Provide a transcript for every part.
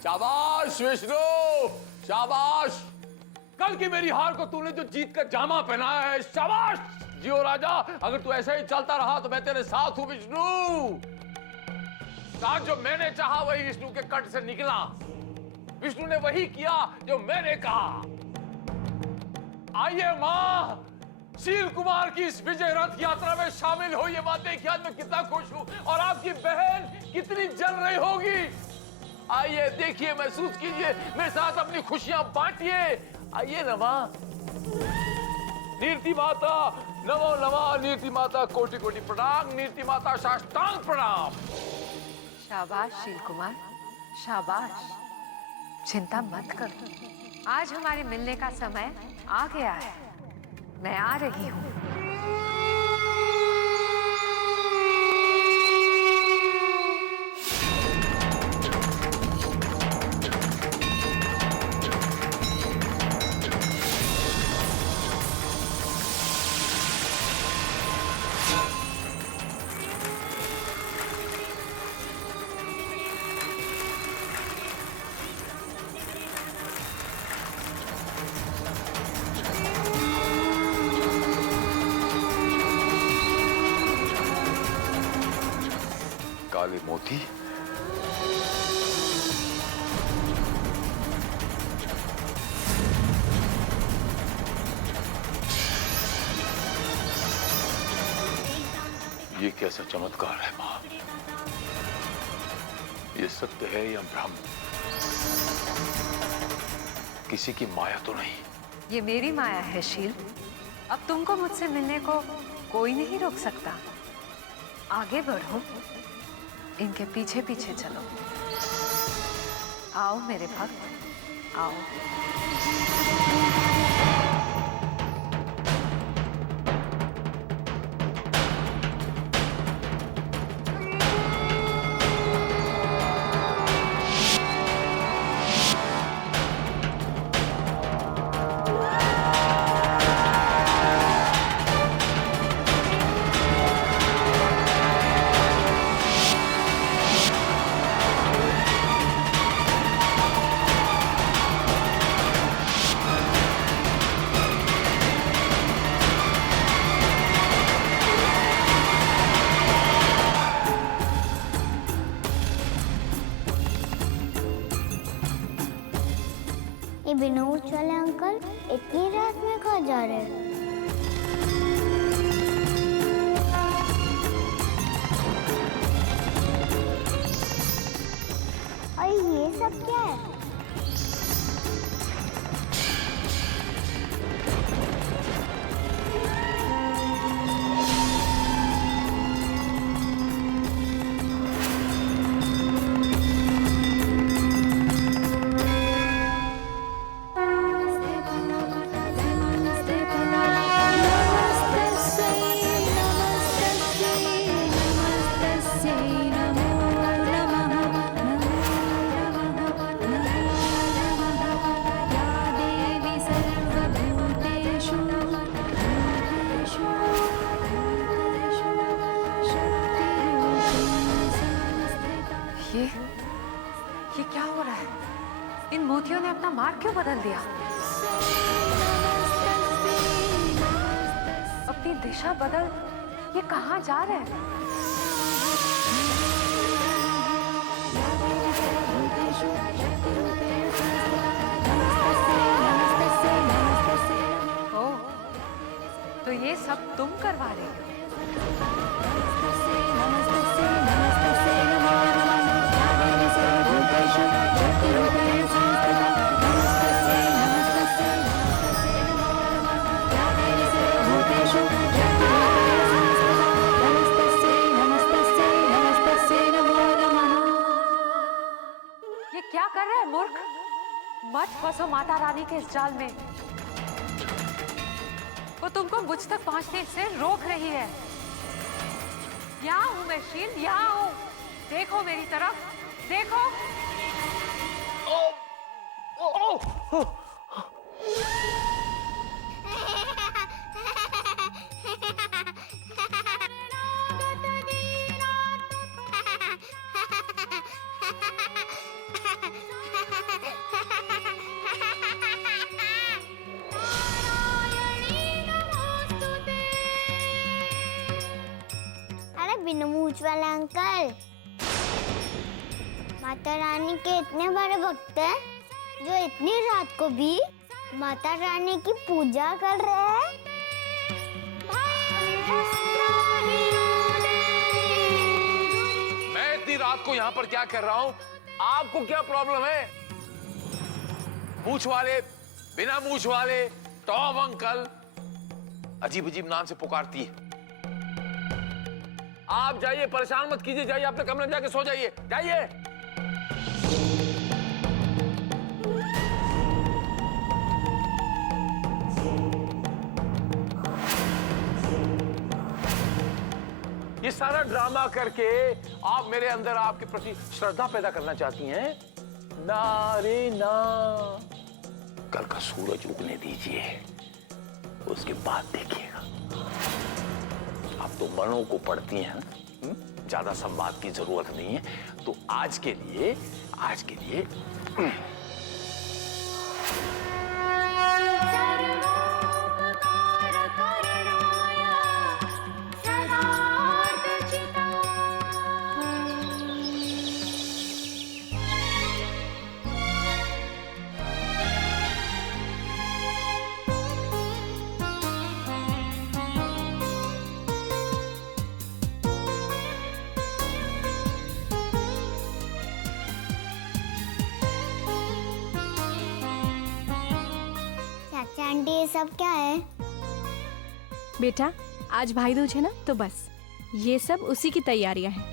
शाबाश विष्णु, शाबाश। कल की मेरी हार को तूने जो जीत का जामा पहनाया है, शाबाश। जियो राजा, अगर तू ऐसे ही चलता रहा तो मैं तेरे साथ हूं विष्णु। आज जो मैंने चाहा वही विष्णु के कंठ से निकला। विष्णु ने वही किया जो मैंने कहा। आइए मां, शील कुमार की इस विजय रथ यात्रा में शामिल हो। ये बात देखिए आज मैं कितना खुश हूं और आपकी बहन कितनी जल रही होगी। आइए देखिए, महसूस कीजिए, मेरे साथ अपनी खुशियां बांटिए। आइए ना मां। नीति माता नमो नमः, नीति माता कोटि कोटि प्रणाम, नीति माता साष्टांग प्रणाम। शाबाश शील कुमार, शाबाश। चिंता मत कर, आज हमारे मिलने का समय आ गया है। मैं आ रही हूँ। काले मोती, ये कैसा चमत्कार है मां? ये सत्य है या भ्रम? किसी की माया तो नहीं? ये मेरी माया है शील। अब तुमको मुझसे मिलने को कोई नहीं रोक सकता। आगे बढ़ो, इनके पीछे पीछे चलो। आओ मेरे भक्त, आओ। ये बिना ऊंच वाले अंकल इतनी रात में कहाँ जा रहे हैं? और ये सब क्या है? ये क्या हो रहा है? इन मोतियों ने अपना मार्ग क्यों बदल दिया? अपनी दिशा बदल ये कहाँ जा रहे हैं? ओह, तो ये सब तुम करवा रही हो? ये क्या कर रहे हैं मूर्ख? मत फंसो माता रानी के इस जाल में। वो तुमको मुझ तक पहुंचने से रोक रही है। यहाँ हूं मैं शील, यहाँ हूं। देखो मेरी तरफ, देखो। मूछ वाले अंकल, माता रानी के इतने बड़े भक्त हैं जो इतनी रात को भी माता रानी की पूजा कर रहे हैं। मैं इतनी रात को यहाँ पर क्या कर रहा हूँ? आपको क्या प्रॉब्लम है? मूछ वाले, बिना मूछ वाले, टॉम अंकल, अजीब अजीब नाम से पुकारती है। आप जाइए, परेशान मत कीजिए, जाइए अपने कमरे में जाके सो जाइए, जाइए। ये सारा ड्रामा करके आप मेरे अंदर आपके प्रति श्रद्धा पैदा करना चाहती हैं? ना रे ना, कल का सूरज उगने दीजिए, उसके बाद देखिएगा। आप तो मनों को पढ़ती हैं, ज्यादा संवाद की जरूरत नहीं है। तो आज के लिए चाचा आंटी ये सब क्या है? बेटा आज भाई दूज है ना, तो बस ये सब उसी की तैयारियां हैं।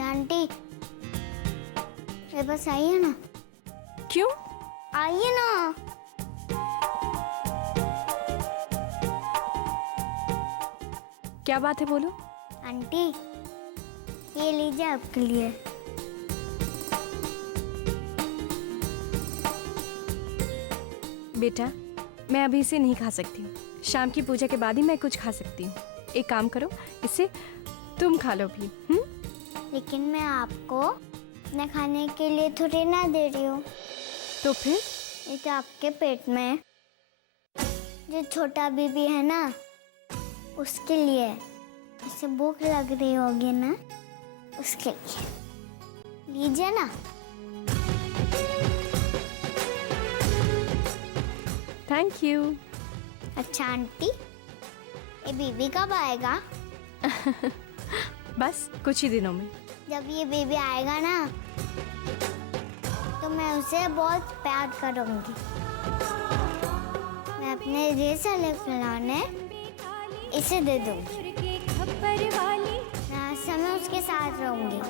आंटी मेरे पास आइए ना। क्यों? आइए ना। क्या बात है, बोलो। आंटी ये लीजिए आपके लिए। बेटा मैं अभी इसे नहीं खा सकती हूँ, शाम की पूजा के बाद ही मैं कुछ खा सकती हूँ। एक काम करो, इसे तुम खा लो भी। लेकिन मैं आपको अपने खाने के लिए थोड़ी ना दे रही हूँ। तो फिर? ये तो आपके पेट में जो छोटा बेबी है ना, उसके लिए। इसे भूख लग रही होगी ना, उसके लिए लीजिए ना। Thank you. अच्छा आंटी, ये बेबी कब आएगा? बस कुछ ही दिनों में। जब ये बेबी आएगा ना, तो मैं उसे बहुत प्यार करूंगी। मैं अपने ढेर सारे खिलौने इसे दे दूंगी। मैं हर समय उसके साथ रहूंगी।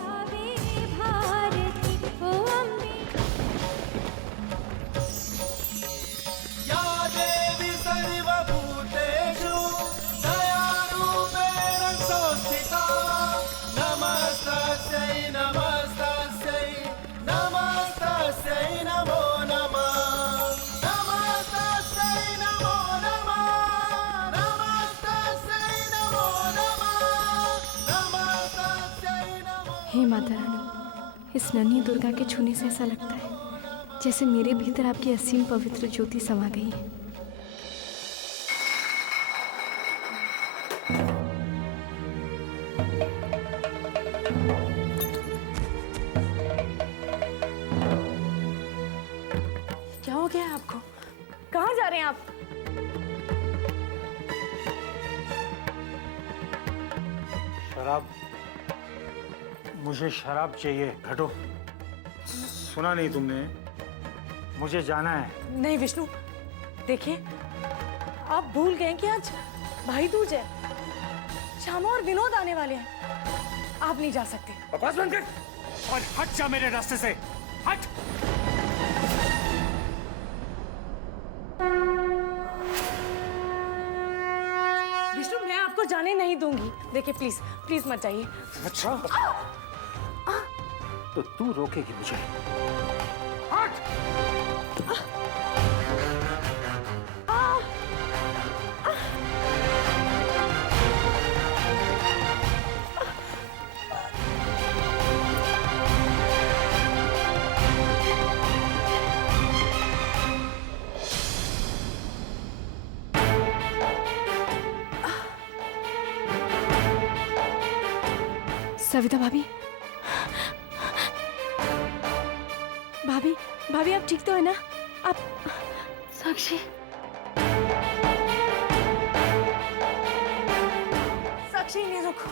हे माता रानी, इस नन्ही दुर्गा के छूने से ऐसा लगता है जैसे मेरे भीतर आपकी असीम पवित्र ज्योति समा गई है। क्या हो गया आपको? कहाँ जा रहे हैं आप? शराब, मुझे शराब चाहिए। हटो। सुना नहीं तुमने? मुझे जाना है। नहीं विष्णु, देखिए आप भूल गए कि आज भाई दूज है। श्यामा और विनोद आने वाले हैं, आप नहीं जा सकते। बकवास बंद कर और हट जा मेरे रास्ते से। हट। विष्णु मैं आपको जाने नहीं दूंगी। देखिए प्लीज प्लीज मत जाइए। अच्छा तो तू रोकेगी मुझे? हट! सविता भाभी, भाभी भाभी आप ठीक तो है ना? आप साक्षी, साक्षी नहीं, रुको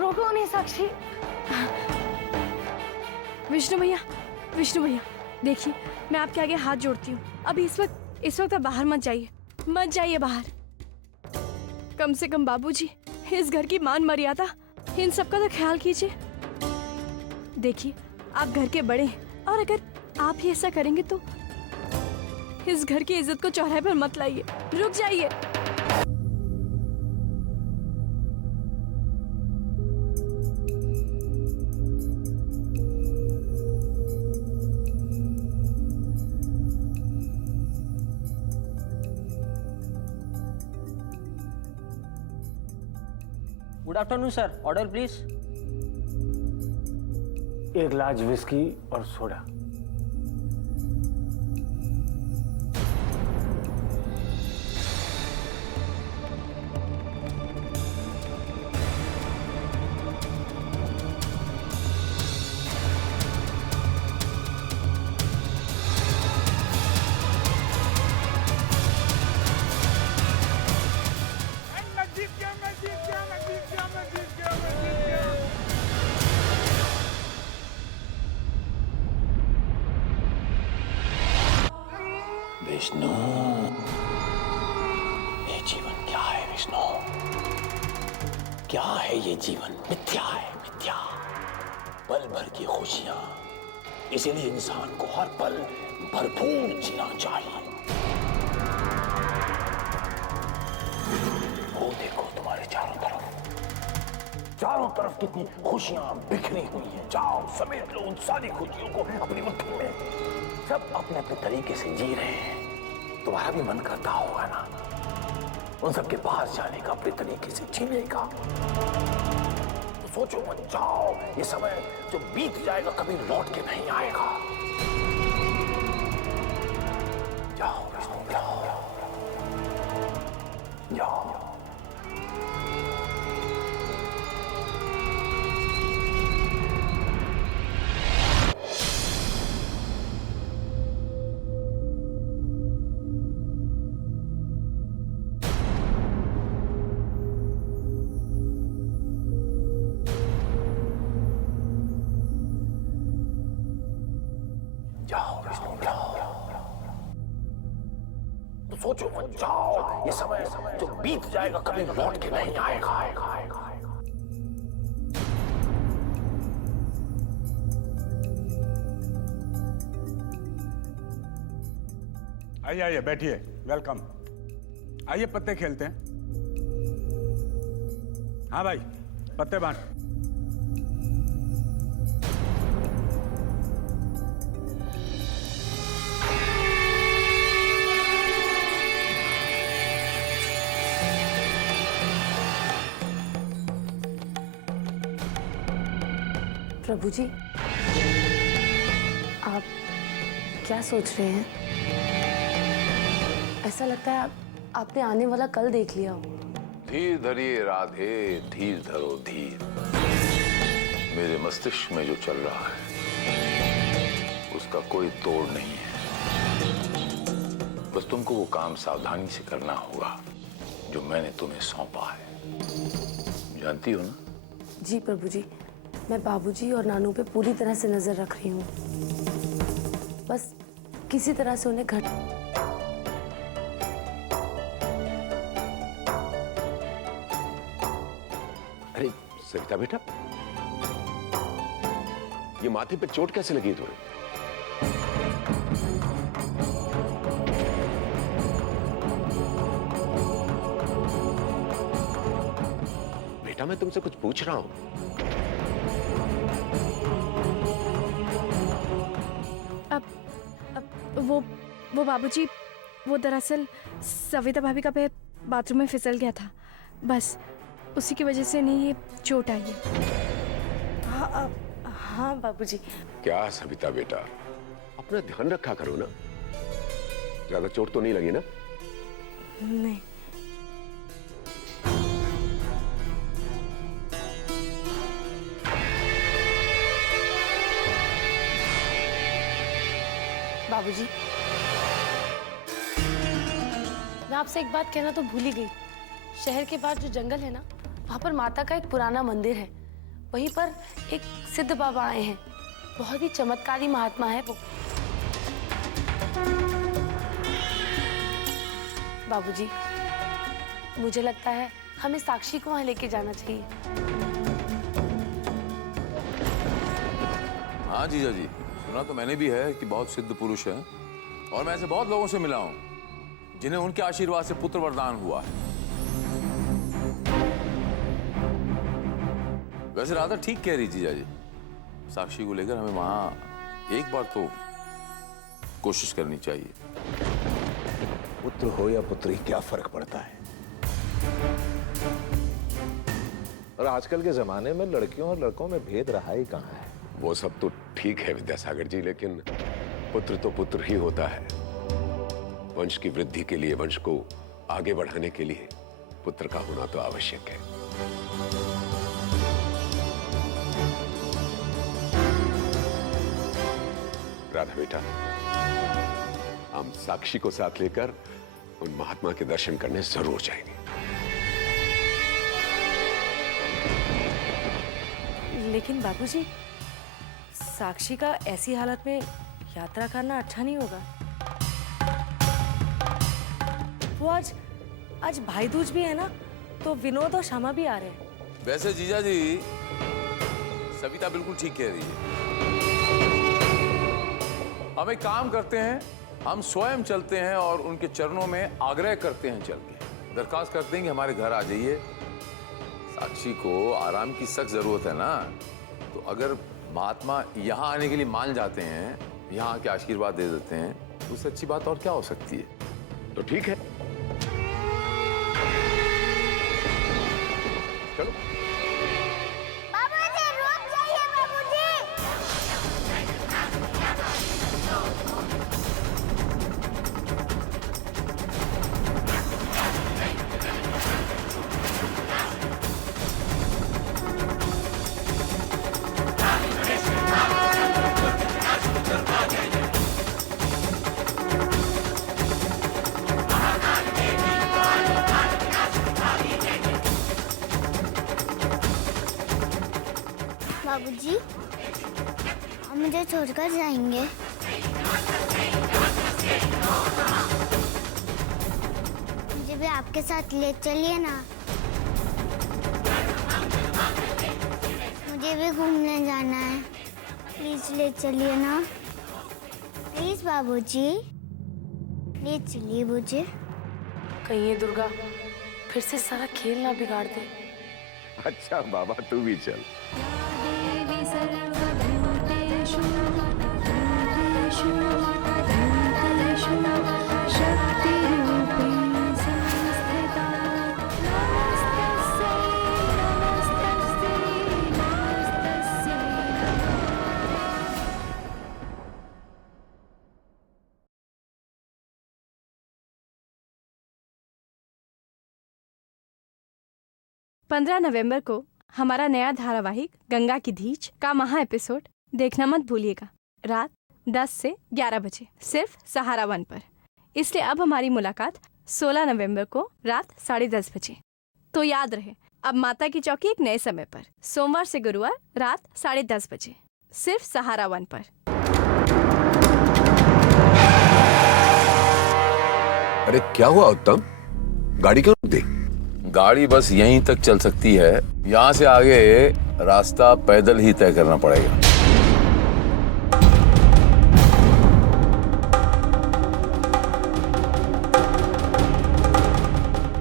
रुको नहीं साक्षी। विष्णु भैया, विष्णु भैया देखिए, मैं आपके आगे हाथ जोड़ती हूँ। अभी इस वक्त आप बाहर मत जाइए बाहर। कम से कम बाबूजी, इस घर की मान मर्यादा, इन सबका तो ख्याल कीजिए। देखिए आप घर के बड़े हैं और अगर आप ही ऐसा करेंगे तो इस घर की इज्जत को चौराहे पर मत लाइए। रुक जाइए। Good afternoon sir, order please. एक लार्ज विस्की और सोडा। विष्णु, ये जीवन क्या है विष्णु? क्या है ये जीवन? मिथ्या है, मिथ्या। पल भर की खुशियां, इसीलिए इंसान को हर पल भरपूर जीना चाहिए। वो देखो तुम्हारे चारों तरफ कितनी खुशियां बिखरी हुई हैं। जाओ समेट लो उन सारी खुशियों को अपनी मुट्ठी में। सब अपने अपने तरीके से जी रहे हैं। तुम्हारा भी मन करता होगा ना उन सबके पास जाने का, अपने तरीके से जीने का। तो सोचो मत, जाओ। ये समय जो बीत जाएगा कभी लौट के नहीं आएगा। जाओ विष्णु, जाओ जाओ। सोचो मत, जाओ। ये समय जो बीत जाएगा कभी लौट के नहीं आएगा। आइए आइए बैठिए, वेलकम। आइए पत्ते खेलते हैं। हाँ भाई, पत्ते बांट। प्रभु जी, आप क्या सोच रहे हैं? ऐसा लगता है आपने आने वाला कल देख लिया हो। धीर धरिए राधे, धीर धरो धीर। मेरे मस्तिष्क में जो चल रहा है उसका कोई तोड़ नहीं है। बस तुमको वो काम सावधानी से करना होगा जो मैंने तुम्हें सौंपा है। जानती हो ना? जी प्रभु जी, मैं बाबूजी और नानू पे पूरी तरह से नजर रख रही हूँ। बस किसी तरह से उन्हें घर। अरे सरिता बेटा, ये माथे पे चोट कैसे लगी तुम्हें? बेटा मैं तुमसे कुछ पूछ रहा हूं। अब वो बाबूजी, वो दरअसल सविता भाभी का पैर बाथरूम में फिसल गया था, बस उसी की वजह से नहीं ये चोट आई है। हाँ बाबूजी। क्या सविता बेटा, अपना ध्यान रखा करो ना, ज्यादा चोट तो नहीं लगी ना? नहीं। बाबूजी, मैं आपसे एक बात कहना तो भूल ही गई। शहर के पास जो जंगल है ना, वहाँ पर माता का एक पुराना मंदिर है। वहीं पर एक सिद्ध बाबा आए हैं, बहुत ही चमत्कारी महात्मा है वो। बाबूजी, मुझे लगता है हमें साक्षी को वहाँ लेके जाना चाहिए। हाँ जीजा जी, सुना तो मैंने भी है कि बहुत सिद्ध पुरुष है, और मैं ऐसे बहुत लोगों से मिला हूं जिन्हें उनके आशीर्वाद से पुत्र वरदान हुआ है। वैसे राधा ठीक कह रही जीजा जी, साक्षी को लेकर हमें वहां एक बार तो कोशिश करनी चाहिए। पुत्र हो या पुत्री, क्या फर्क पड़ता है? और आजकल के जमाने में लड़कियों और लड़कों में भेद रहा ही कहां है? वो सब तो ठीक है विद्यासागर जी, लेकिन पुत्र तो पुत्र ही होता है। वंश की वृद्धि के लिए, वंश को आगे बढ़ाने के लिए पुत्र का होना तो आवश्यक है। राधा बेटा, हम साक्षी को साथ लेकर उन महात्मा के दर्शन करने जरूर जाएंगे। लेकिन बाबूजी, साक्षी का ऐसी हालत में यात्रा करना अच्छा नहीं होगा। वो आज भाई दूज भी है ना, तो विनोद और श्यामा भी आ रहे हैं। वैसे जीजा जी, सविता बिल्कुल ठीक कह रही है। हम एक काम करते हैं, हम स्वयं चलते हैं और उनके चरणों में आग्रह करते हैं, चल के दरखास्त करते हैं कि हमारे घर आ जाइए। साक्षी को आराम की सख्त जरूरत है ना, तो अगर महात्मा यहाँ आने के लिए मान जाते हैं, यहाँ आके आशीर्वाद दे देते हैं, तो उससे अच्छी बात और क्या हो सकती है? तो ठीक है, चलो। बाबूजी रुक जाइए बाबूजी। बाबूजी, आप मुझे छोड़कर जाएंगे? मुझे भी आपके साथ ले चलिए ना, मुझे भी घूमने जाना है, प्लीज ले चलिए ना, प्लीज बाबूजी, ले चलिए मुझे। कहीं ये दुर्गा फिर से सारा खेल ना बिगाड़ दे। अच्छा बाबा, तू भी चल। पंद्रह नवंबर को हमारा नया धारावाहिक गंगा की धीच का महा एपिसोड देखना मत भूलिएगा, रात 10 से 11 बजे सिर्फ सहारा 1 पर। इसलिए अब हमारी मुलाकात 16 नवंबर को रात 10:30 बजे। तो याद रहे, अब माता की चौकी एक नए समय पर, सोमवार से गुरुवार रात 10:30 बजे सिर्फ सहारा 1 पर। अरे क्या हुआ उत्तम, गाड़ी क्यों रुक दी? गाड़ी बस यहीं तक चल सकती है, यहाँ से आगे रास्ता पैदल ही तय करना पड़ेगा।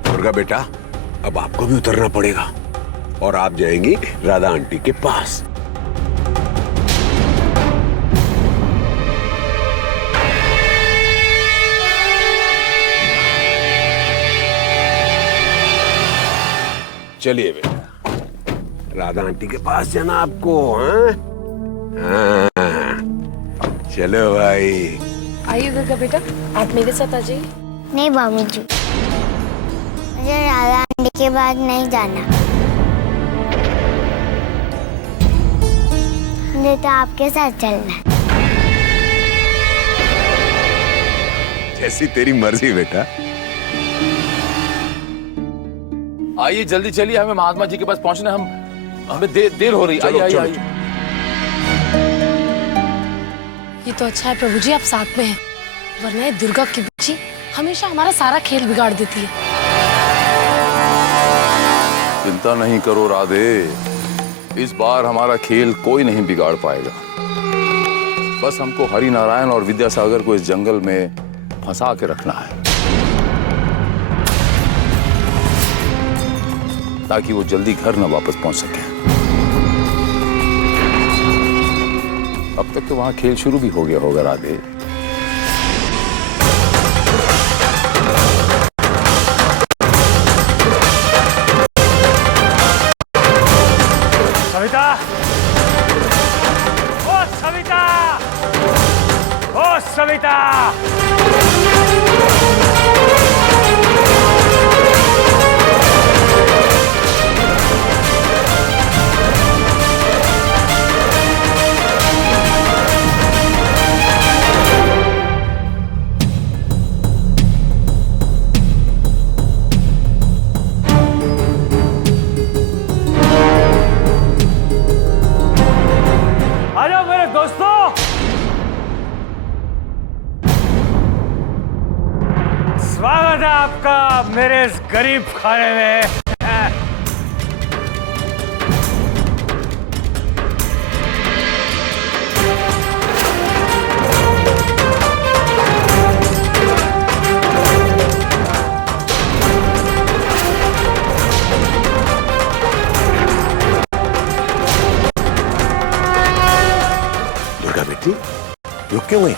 दुर्गा बेटा, अब आपको भी उतरना पड़ेगा। और आप जाएंगी राधा आंटी के पास। चलिए बेटा, राधा आंटी के पास जाना आपको। हाँ? हाँ। चलो भाई। आइए दुर्गा बेटा, आप मेरे साथ आ जाइए। नहीं बाबूजी, मुझे राधा आंटी के बाद नहीं जाना। मुझे तो आपके साथ चलना है। जैसी तेरी मर्जी बेटा। आइए जल्दी चलिए, हमें महात्मा जी के पास पहुंचना है। हमें देर हो रही। आइए आइए आइए। ये तो अच्छा है प्रभु जी आप साथ में हैं, वरना ये दुर्गा की बच्ची हमेशा हमारा सारा खेल बिगाड़ देती है। चिंता नहीं करो राधे, इस बार हमारा खेल कोई नहीं बिगाड़ पाएगा। बस हमको हरि नारायण और विद्यासागर को इस जंगल में फंसा के रखना है, ताकि वो जल्दी घर न वापस पहुंच सके। अब तक तो वहां खेल शुरू भी हो गया होगा राधे। सविता, ओ सविता, ओ सविता। स्वागत है आपका मेरे इस गरीब खाने में। दुर्गा बेटी, रुक क्यों गई?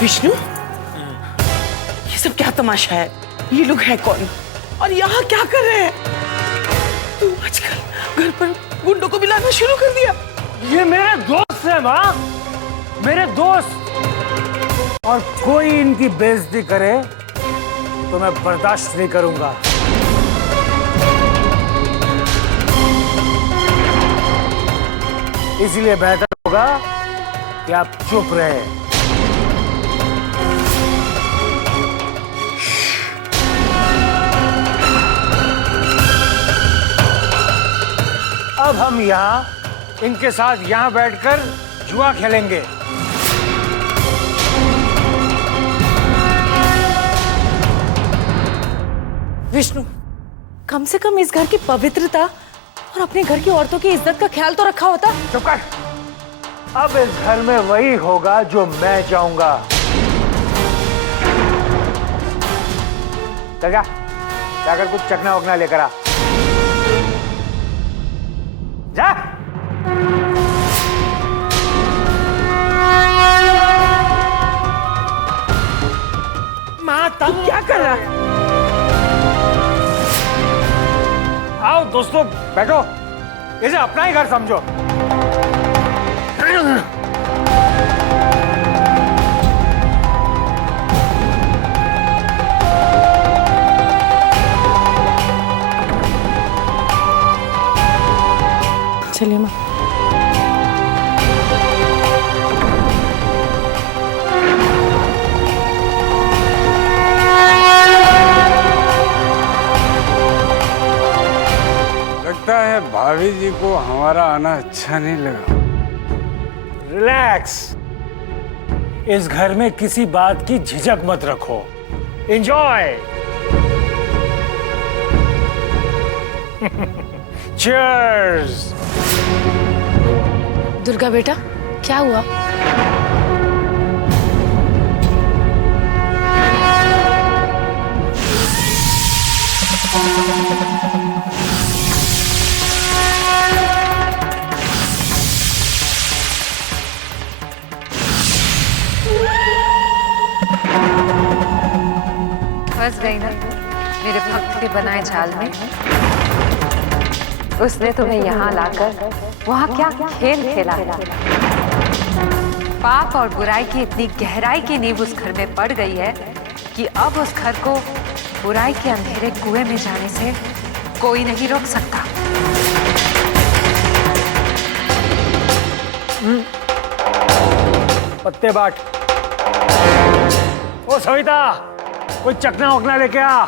विष्णु, ये सब क्या तमाशा है? ये लोग हैं कौन और यहाँ क्या कर रहे हैं? तू आजकल घर पर गुंडों को बुलाना शुरू कर दिया। ये मेरे दोस्त हैं माँ, मेरे दोस्त, और कोई इनकी बेइज्जती करे तो मैं बर्दाश्त नहीं करूंगा। इसलिए बेहतर होगा कि आप चुप रहे। अब हम यहाँ इनके साथ यहाँ बैठकर जुआ खेलेंगे। विष्णु, कम से कम इस घर की पवित्रता और अपने घर की औरतों की इज्जत का ख्याल तो रखा होता। चुप कर। अब इस घर में वही होगा जो मैं चाहूंगा। चल जा, जाकर कुछ चखना वखना लेकर आ। जा। माँ, तब क्या कर रहा है? आओ दोस्तों, बैठो। इसे अपना ही घर समझो। चलिए माँ। लगता है भाभी जी को हमारा आना अच्छा नहीं लगा। रिलैक्स। इस घर में किसी बात की झिझक मत रखो। एंजॉय। चीयर्स। दुर्गा बेटा, क्या हुआ? फंस गई ना मेरे भक्त के बनाए जाल में। उसने तुम्हें यहाँ लाकर वहाँ क्या खेल खेला है। पाप और बुराई की इतनी गहराई की नींव उस घर में पड़ गई है कि अब उस घर को बुराई के अंधेरे कुएं में जाने से कोई नहीं रोक सकता। पत्ते बाट। ओ सविता, कोई चकना वकना लेके आ।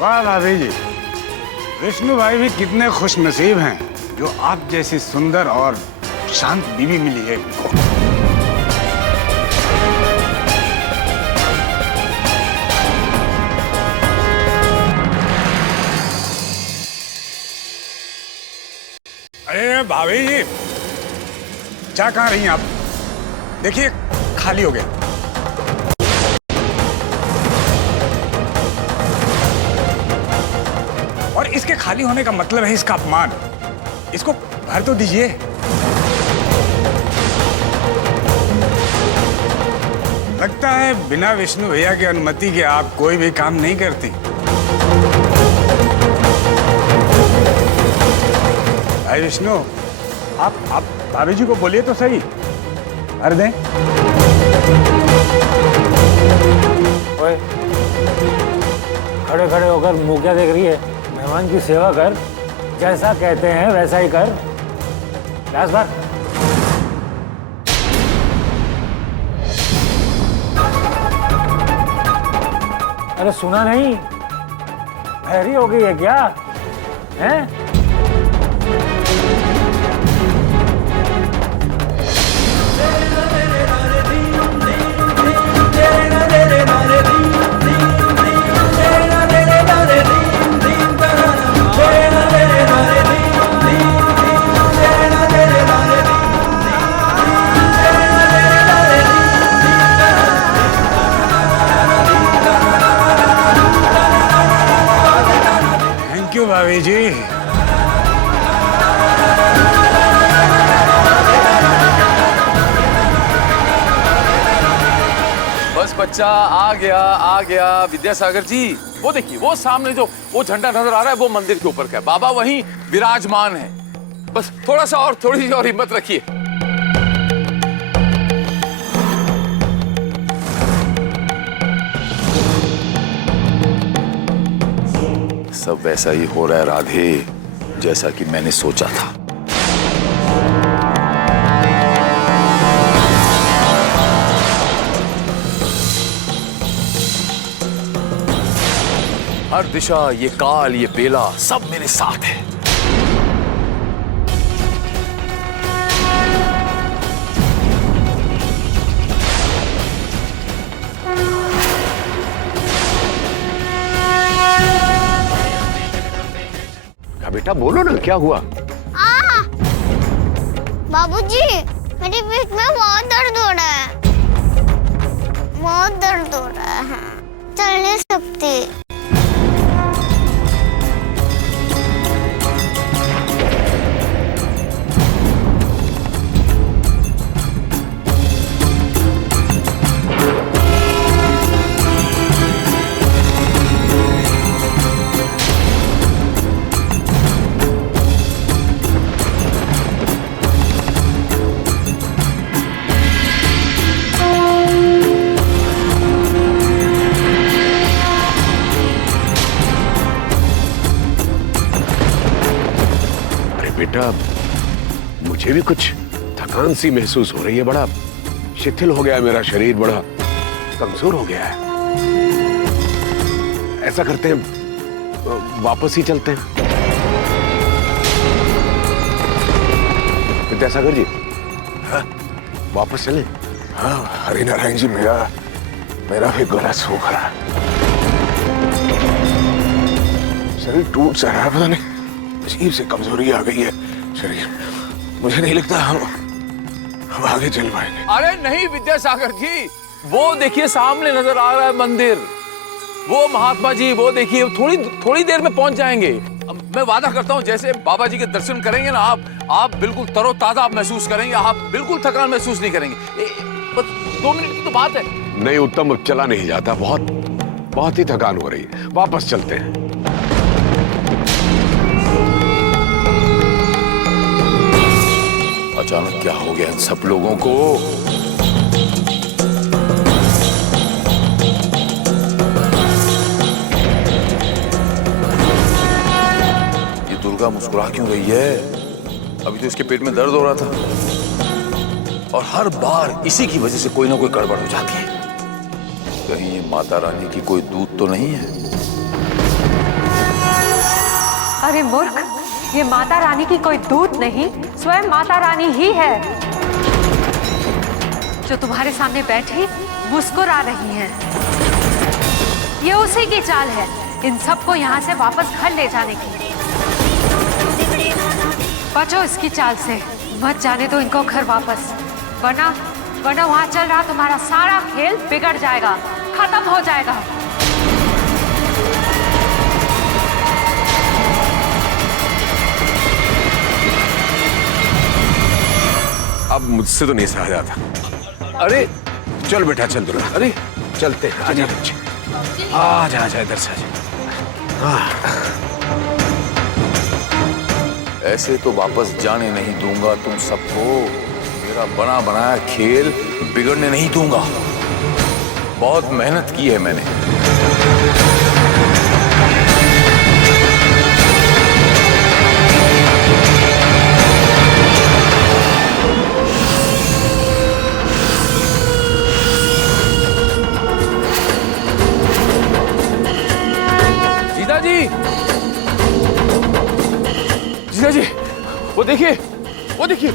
वाह भाभी जी, विष्णु भाई भी कितने खुश नसीब हैं जो आप जैसी सुंदर और शांत बीवी मिली है इनको। अरे भाभी जी, चाय कहाँ रही हैं आप? देखिए खाली हो गया। और इसके खाली होने का मतलब है इसका अपमान। इसको भर तो दीजिए। लगता है बिना विष्णु भैया की अनुमति के आप कोई भी काम नहीं करती। भाई विष्णु, आप भाभी जी को बोलिए तो सही, भर दें। ओए, खड़े खड़े होकर मुंह क्या देख रही है? मेहमान की सेवा कर, जैसा कहते हैं वैसा ही कर। ग्लास भर। अरे सुना नहीं? बहरी हो गई है क्या? हैं? थैंक यू भाभी जी। बस बच्चा आ गया विद्यासागर जी। वो देखिए, वो सामने जो वो झंडा नजर आ रहा है वो मंदिर के ऊपर का है। बाबा वहीं विराजमान है। बस थोड़ा सा और, थोड़ी सी और हिम्मत रखिए। सब वैसा ही हो रहा है राधे, जैसा कि मैंने सोचा था। हर दिशा, ये काल, ये बेला, सब मेरे साथ है। बेटा बोलो ना, क्या हुआ? बाबूजी, मेरे पेट में बहुत दर्द हो रहा है। बहुत दर्द हो रहा है, चल नहीं सकती। बेटा, मुझे भी कुछ थकान सी महसूस हो रही है। बड़ा शिथिल हो गया है मेरा शरीर, बड़ा कमजोर हो गया है। ऐसा करते हैं, वापस ही चलते हैं। विद्यासागर जी, हाँ, वापस चलें? हाँ हरिनारायण जी, मेरा भी गला सूख रहा है, शरीर टूट सा रहा है, पता नहीं अजीब सी कमजोरी आ गई है शरीर। मुझे नहीं लगता हम आगे चल पाएंगे। अरे नहीं विद्यासागर जी, वो देखिए सामने नजर आ रहा है मंदिर, वो महात्मा जी, वो देखिए थोड़ी देर में पहुंच जाएंगे। मैं वादा करता हूं, जैसे बाबा जी के दर्शन करेंगे ना आप बिल्कुल तरोताजा महसूस करेंगे, आप बिल्कुल थकान महसूस नहीं करेंगे। बस 2 मिनट की तो बात है। नहीं उत्तम, अब चला नहीं जाता, बहुत ही थकान हो रही है। वापस चलते हैं। अचानक क्या हो गया इन सब लोगों को? ये दुर्गा मुस्कुरा क्यों रही है? अभी तो इसके पेट में दर्द हो रहा था, और हर बार इसी की वजह से कोई ना कोई गड़बड़ हो जाती है। कहीं ये माता रानी की कोई दूत तो नहीं है? अरे मूर्ख, ये माता रानी की कोई दूत नहीं, स्वयं माता रानी ही है, जो तुम्हारे सामने बैठी मुस्कुरा रही हैं। ये उसी की चाल है, इन सबको यहाँ से वापस घर ले जाने की। बचो इसकी चाल से, मत जाने दो इनको घर वापस, वरना वहाँ चल रहा तुम्हारा सारा खेल बिगड़ जाएगा, खत्म हो जाएगा। अब मुझसे तो नहीं सहा जाता। अरे चल बेटा, चल दुर्गा, अरे चलते हैं। आजा बच्चे, आजा इधर से आजा। ऐसे तो वापस जाने नहीं दूंगा तुम सबको, मेरा बना बनाया खेल बिगड़ने नहीं दूंगा। बहुत मेहनत की है मैंने। जीजा जी, वो देखिए, वो देखिए।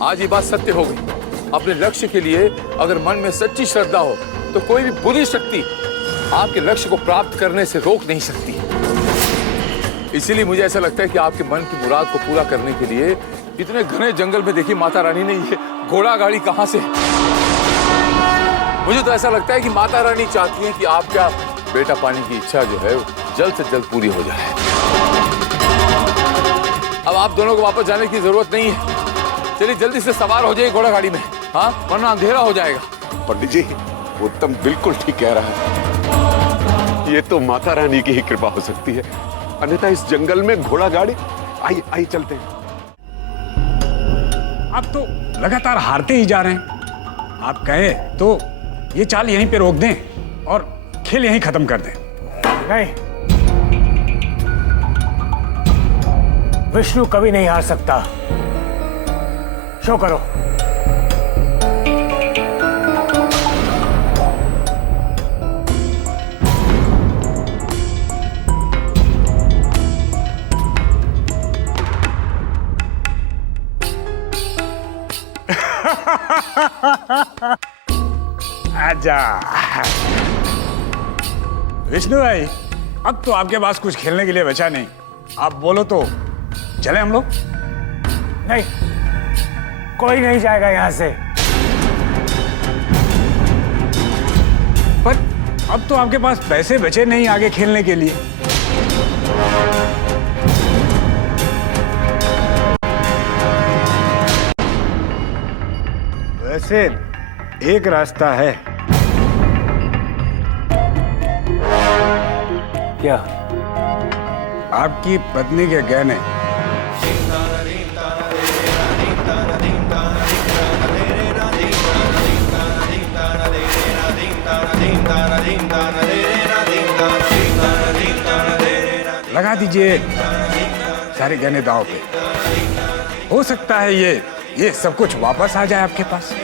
आज ये बात सत्य हो गई। अपने लक्ष्य के लिए अगर मन में सच्ची श्रद्धा हो तो कोई भी बुरी शक्ति आपके लक्ष्य को प्राप्त करने से रोक नहीं सकती। इसीलिए मुझे ऐसा लगता है कि आपके मन की मुराद को पूरा करने के लिए इतने घने जंगल में देखिए माता रानी ने ये घोड़ा गाड़ी कहां से। मुझे तो ऐसा लगता है कि माता रानी चाहती है कि आपका बेटा पाने की इच्छा जो है जल्द से जल्द पूरी हो जाए। अब आप दोनों को वापस जाने की जरूरत नहीं है। चलिए जल्दी से सवार हो जाइए घोड़ा गाड़ी में, हाँ, वरना अंधेरा हो जाएगा। पंडित जी, उत्तम बिल्कुल ठीक कह रहा है। ये तो माता रानी की ही कृपा हो सकती है, अन्यथा इस जंगल में घोड़ा गाड़ी। आइए चलते हैं। आप तो लगातार हारते ही जा रहे हैं। आप कहे तो ये चाल यहीं पे रोक दें और खेल यहीं खत्म कर दें। नहीं, विष्णु कभी नहीं हार सकता। शो करो। आजा विष्णु भाई, अब तो आपके पास कुछ खेलने के लिए बचा नहीं। आप बोलो तो चले हम लोग। नहीं, कोई नहीं जाएगा यहां से। पर अब तो आपके पास पैसे बचे नहीं आगे खेलने के लिए। वैसे एक रास्ता है। क्या? आपकी पत्नी के गहने दीजिए सारे गहने दांव पे। हो सकता है ये सब कुछ वापस आ जाए आपके पास।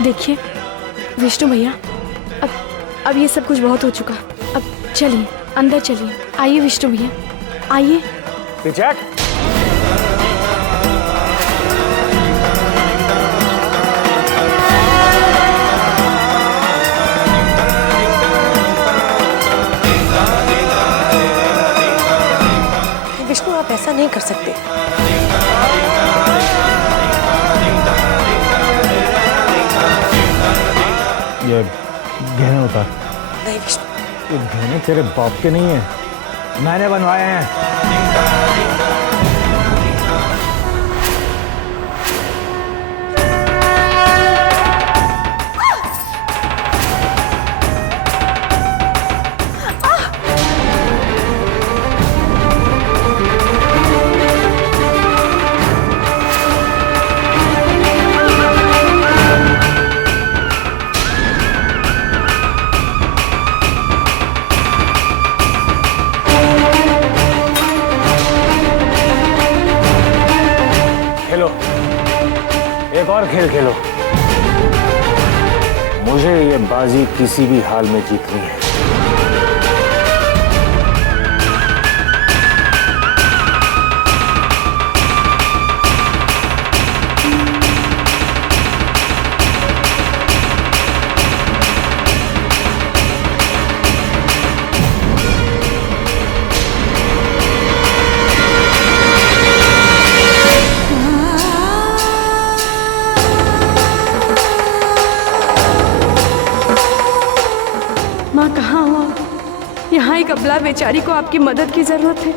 देखिए विष्णु भैया, अब ये सब कुछ बहुत हो चुका। अब चलिए अंदर चलिए। आइए विष्णु भैया, आइए। विष्णु, आप ऐसा नहीं कर सकते। ये गहने उतार। नहीं विष्णु, ये गहने तेरे बाप के नहीं है, मैंने बनवाए हैं। एक और खेल खेलो। मुझे ये बाजी किसी भी हाल में जीतनी है। माँ कहाँ हो? यहाँ एक अबला बेचारी को आपकी मदद की जरूरत है।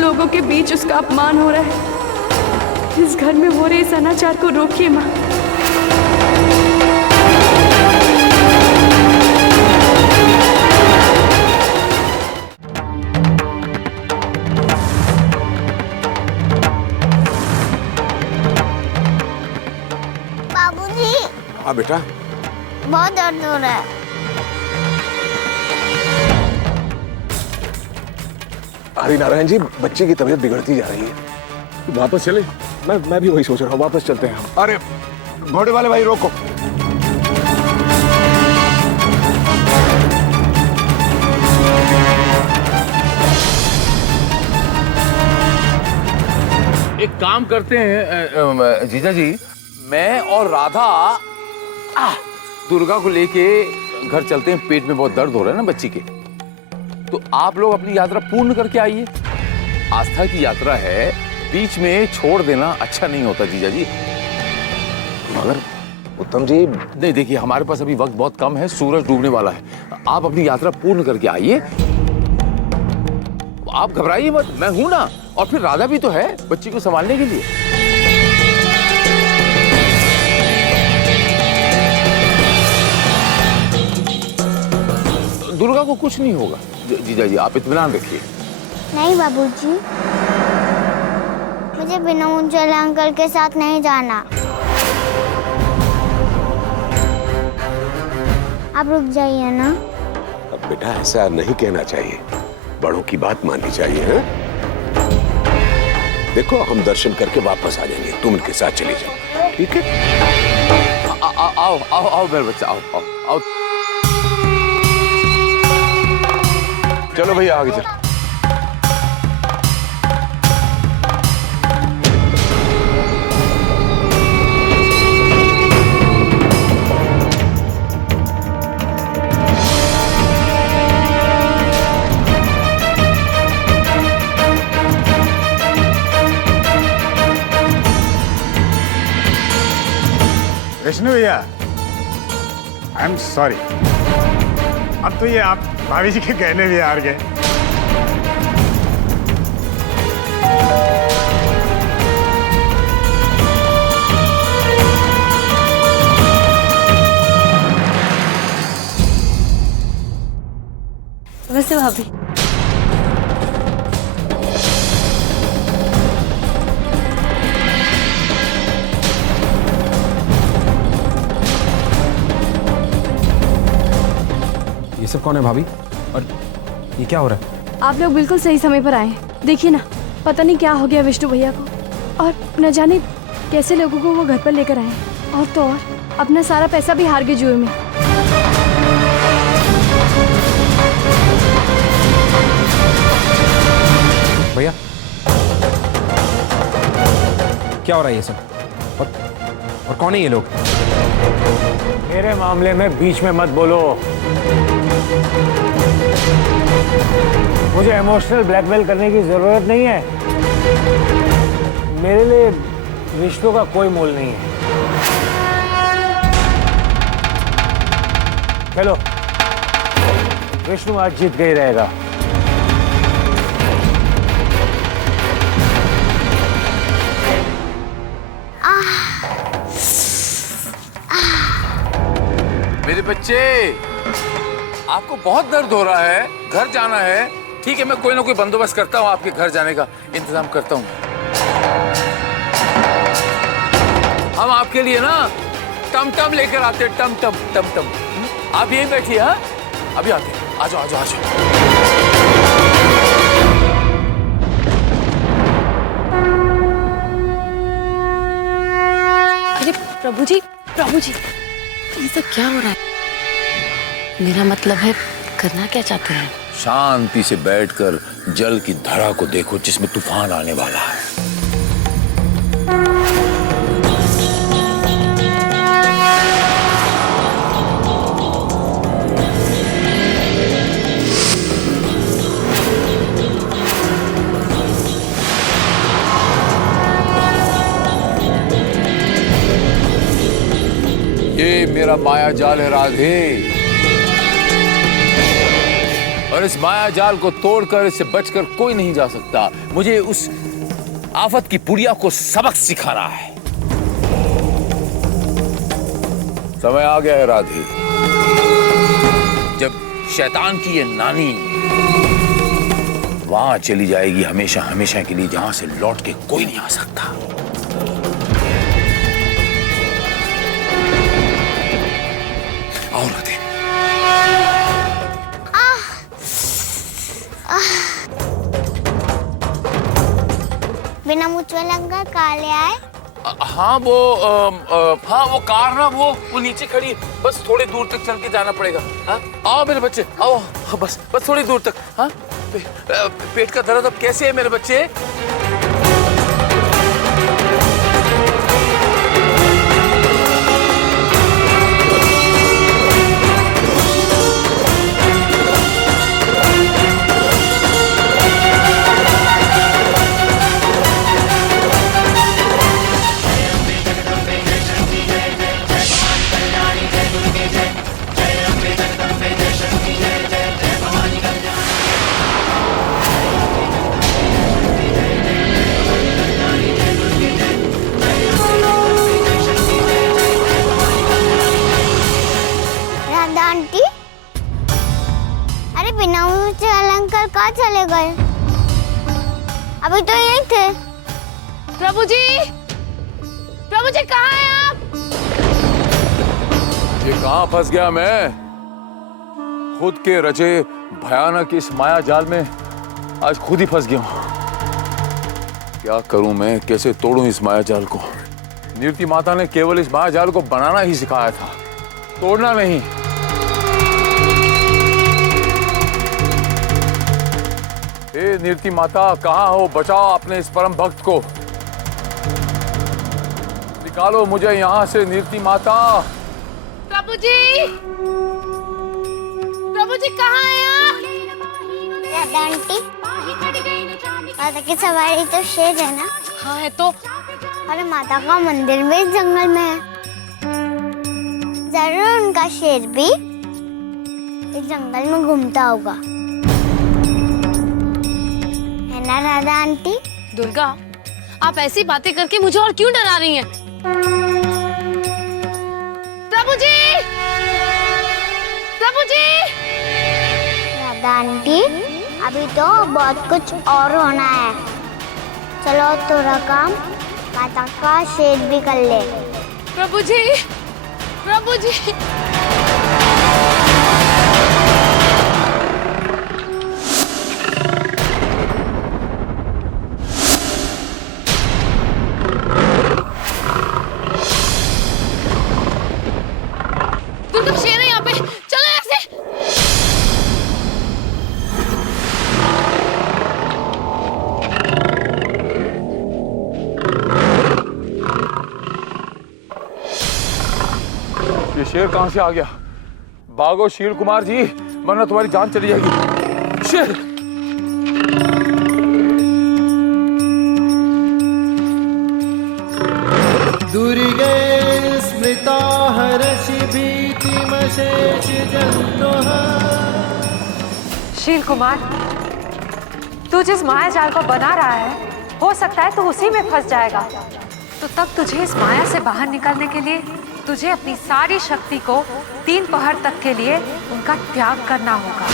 लोगों के बीच उसका अपमान हो रहा है। इस घर में हो रहे इस अनाचार को रोकिए माँ। बाबूजी, हाँ बेटा। बहुत दर्द हो रहा है। हरिनारायण जी, बच्चे की तबीयत बिगड़ती जा रही है। वापस चले? मैं भी वही सोच रहा हूँ, वापस चलते हैं हम। अरे घोड़े वाले भाई, रोको। एक काम करते हैं जीजा जी, मैं और राधा दुर्गा को लेके घर चलते हैं। पेट में बहुत दर्द हो रहा है ना बच्ची के, तो आप लोग अपनी यात्रा पूर्ण करके आइए। आस्था की यात्रा है, बीच में छोड़ देना अच्छा नहीं होता जीजा जी। मगर उत्तम जी, नहीं देखिए, हमारे पास अभी वक्त बहुत कम है, सूरज डूबने वाला है। आप अपनी यात्रा पूर्ण करके आइए, आप घबराइए मत, मैं हूं ना। और फिर राधा भी तो है बच्ची को संभालने के लिए। दुर्गा को कुछ नहीं होगा जीजा जी, आप इत्मीनान रखिए। नहीं बाबूजी, मुझे बिना उज्जवल अंकल के साथ नहीं जाना। आप रुक जाइए ना। अब बेटा ऐसा नहीं कहना चाहिए, बड़ों की बात माननी चाहिए। है? देखो, हम दर्शन करके वापस आ जाएंगे, तुम उनके साथ चले जाओ, ठीक है? आओ आओ आओ मेरे बच्चा, आओ आओ आओ। चलो भैया, आगे चलो। विष्णु भैया, आई एम सॉरी। अब तो ये आप भाभी जी के गहने भी हार गए। वैसे भाभी ये सब कौन है भाभी? और ये क्या हो रहा है? आप लोग बिल्कुल सही समय पर आए हैं। देखिए ना, पता नहीं क्या हो गया विष्णु भैया को, और न जाने कैसे लोगों को वो घर पर लेकर आए हैं। और तो और अपना सारा पैसा भी हार गए जुए में। भैया क्या हो रहा है ये सब? और कौन है ये लोग? मेरे मामले में बीच में मत बोलो। मुझे इमोशनल ब्लैकमेल करने की जरूरत नहीं है। मेरे लिए रिश्तों का कोई मोल नहीं है। चलो, विष्णु आज जीत गई रहेगा। मेरे बच्चे, आपको बहुत दर्द हो रहा है, घर जाना है। ठीक है, मैं कोई ना कोई बंदोबस्त करता हूँ, आपके घर जाने का इंतजाम करता हूँ। हम आपके लिए ना टम टम लेकर आते हैं, टम टम टम टम। आप यहीं बैठिए, हाँ, अभी आते हैं। आ जाओ आ जाओ आ जाओ। अरे प्रभु जी, ये सब क्या हो रहा है? मेरा मतलब है, करना क्या चाहते हैं? शांति से बैठकर जल की धारा को देखो जिसमें तूफान आने वाला है। ये मेरा माया जाल है राधे, और इस माया जाल को तोड़कर, इससे बचकर कोई नहीं जा सकता। मुझे उस आफत की पुड़िया को सबक सिखाना है। समय आ गया है राधे, जब शैतान की ये नानी वहां चली जाएगी हमेशा हमेशा के लिए, जहां से लौट के कोई नहीं आ सकता। आओ राधे। बिना मुझ वाला अंकल कहाँ ले आए? हाँ वो कार ना वो नीचे खड़ी है। बस थोड़ी दूर तक चल के जाना पड़ेगा। हाँ आओ मेरे बच्चे, आओ। हाँ, बस थोड़ी दूर तक। हाँ पेट का दर्द अब कैसे है मेरे बच्चे? आंटी, अरे बिना मुझे वाला अंकल कहाँ चले गए? अभी तो यहीं थे। प्रभु जी कहाँ हैं आप? ये कहाँ फंस गया मैं? खुद के रचे भयानक इस माया जाल में आज खुद ही फंस गया हूँ। क्या करूं मैं, कैसे तोड़ूं इस माया जाल को? नीति माता ने केवल इस माया जाल को बनाना ही सिखाया था, तोड़ना नहीं। हे नीति माता, कहाँ हो? बचाओ अपने इस परम भक्त को, निकालो मुझे यहाँ से नीति माता। प्रभु जी कहाँ हैं आप? राधा आंटी, माता की सवारी तो शेर है ना? हाँ है तो। अरे माता का मंदिर भी इस जंगल में है, जरूर उनका शेर भी इस जंगल में घूमता होगा, है ना राधा आंटी? दुर्गा, आप ऐसी बातें करके मुझे और क्यों डरा रही हैं? प्रभु जी! राधा आंटी, अभी तो बहुत कुछ और होना है। चलो थोड़ा काम माता का शेड भी कर ले। प्रभु जी, प्रभु जी। दुर्गा शेर है यहाँ पे, चलो यहाँ से। ये शेर कहां से आ गया? भागो शील कुमार जी, वरना तुम्हारी जान चली जाएगी। शेर! दुर्गे स्मृता हर्षि भीतिमशेष जन्नोः। शील कुमार, तू जिस माया जाल को बना रहा है, हो सकता है तू उसी में फंस जाएगा। तो तब तुझे इस माया से बाहर निकलने के लिए तुझे अपनी सारी शक्ति को 3 पहर तक के लिए उनका त्याग करना होगा।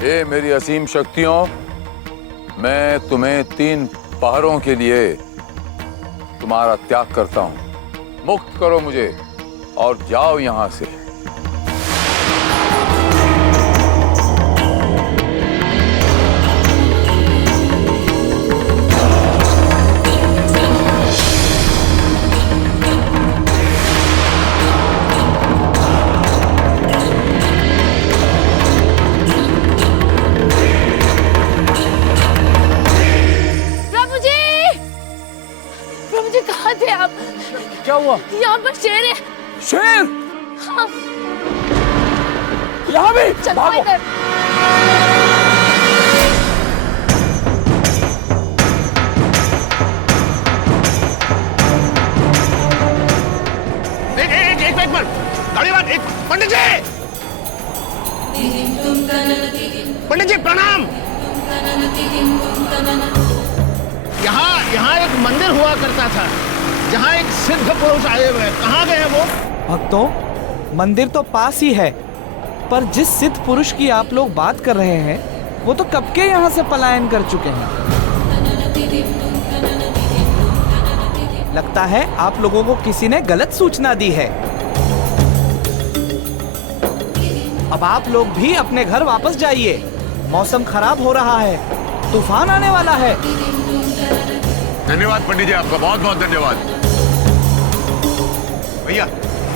हे मेरी असीम शक्तियों, मैं तुम्हें 3 पहरों के लिए तुम्हारा त्याग करता हूं। मुक्त करो मुझे और जाओ यहां से। कहाँ थे आप? क्या हुआ? यहाँ पर शेर है। शेर? हाँ। यहाँ भी? चलो इधर। एक मिनट, गाड़ी बात, एक पंडित जी! पंडित जी प्रणाम। यहाँ एक मंदिर हुआ करता था, जहाँ एक सिद्ध पुरुष आए हुए। कहाँ गए वो? भक्तों, मंदिर तो पास ही है, पर जिस सिद्ध पुरुष की आप लोग बात कर रहे हैं, वो तो कब के यहाँ से पलायन कर चुके हैं। लगता है आप लोगों को किसी ने गलत सूचना दी है। अब आप लोग भी अपने घर वापस जाइए। मौसम खराब हो रहा है, तूफान आने वाला है। धन्यवाद पंडित जी, आपका बहुत बहुत धन्यवाद। भैया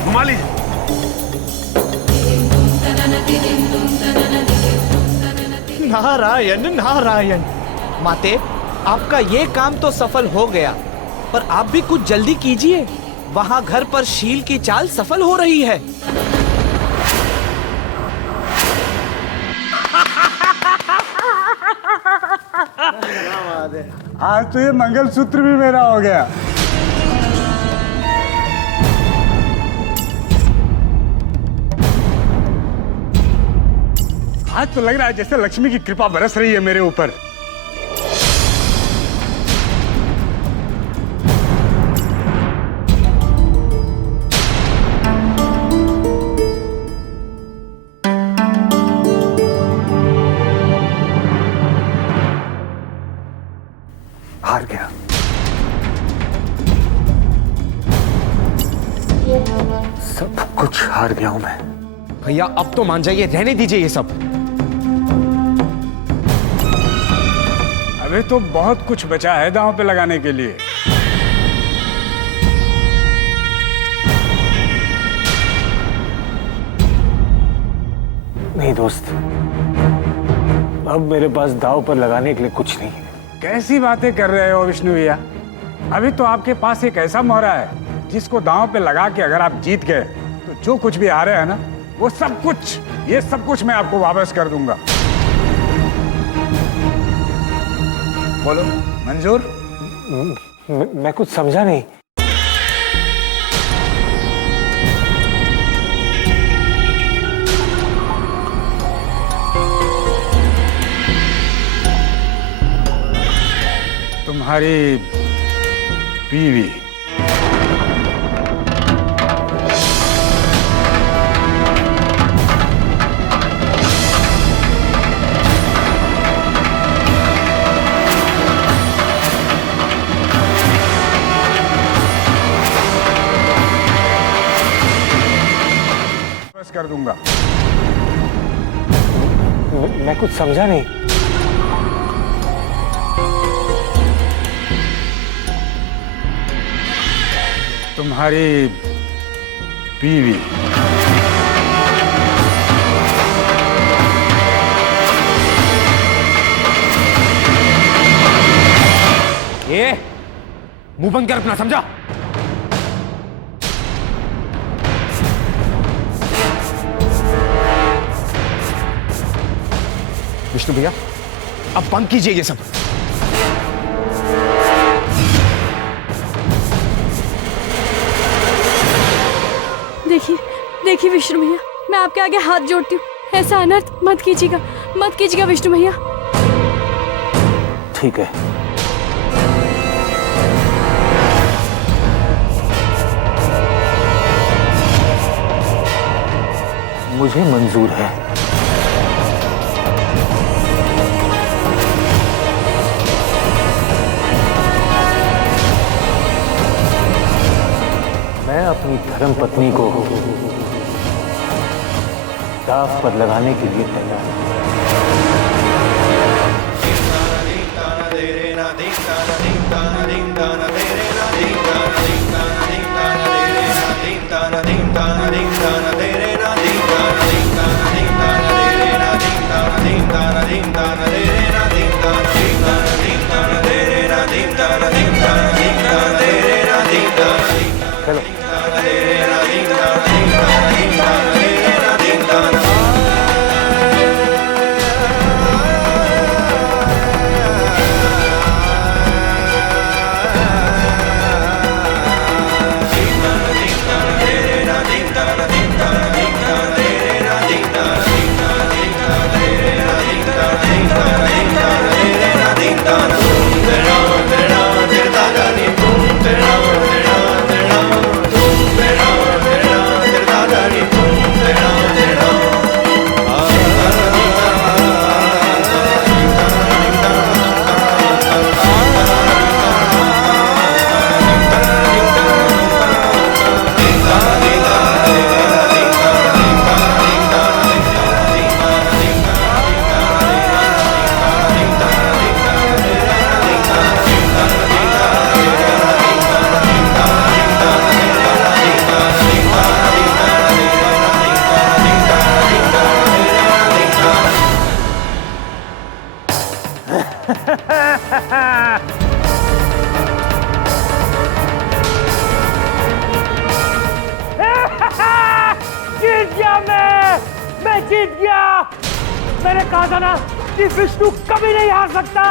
घुमा लीजिए। नारायण नारायण। माते, आपका ये काम तो सफल हो गया, पर आप भी कुछ जल्दी कीजिए। वहाँ घर पर शील की चाल सफल हो रही है। आज तो ये मंगलसूत्र भी मेरा हो गया। आज तो लग रहा है जैसे लक्ष्मी की कृपा बरस रही है मेरे ऊपर। हार गया। सब कुछ हार गया हूं मैं। भैया अब तो मान जाइए, रहने दीजिए ये सब। अभी तो बहुत कुछ बचा है दांव पे लगाने के लिए। नहीं दोस्त, अब मेरे पास दांव पर लगाने के लिए कुछ नहीं है। कैसी बातें कर रहे हो विष्णु भैया? अभी तो आपके पास एक ऐसा मोहरा है जिसको दांव पे लगा के अगर आप जीत गए तो जो कुछ भी हारे हैं ना, वो सब कुछ, ये सब कुछ मैं आपको वापस कर दूंगा। बोलो, मंजूर? मैं कुछ समझा नहीं। तुम्हारी बीवी। बस कर दूंगा। मैं कुछ समझा नहीं। तुम्हारी बीवी। ये मुंह बंद कर अपना, समझा? विष्णु भैया, अब बंद कीजिए ये सब। देखिए देखिए विष्णु भैया, मैं आपके आगे हाथ जोड़ती हूँ, ऐसा अनर्थ मत कीजिएगा, मत कीजिएगा विष्णु भैया। ठीक है, मुझे मंजूर है। मैं अपनी धर्म पत्नी को दांव पर लगाने के लिए तैयार हूं। चलो। जीत गया मैं जीत गया। मैंने कहा था ना कि विष्णु कभी नहीं हार सकता।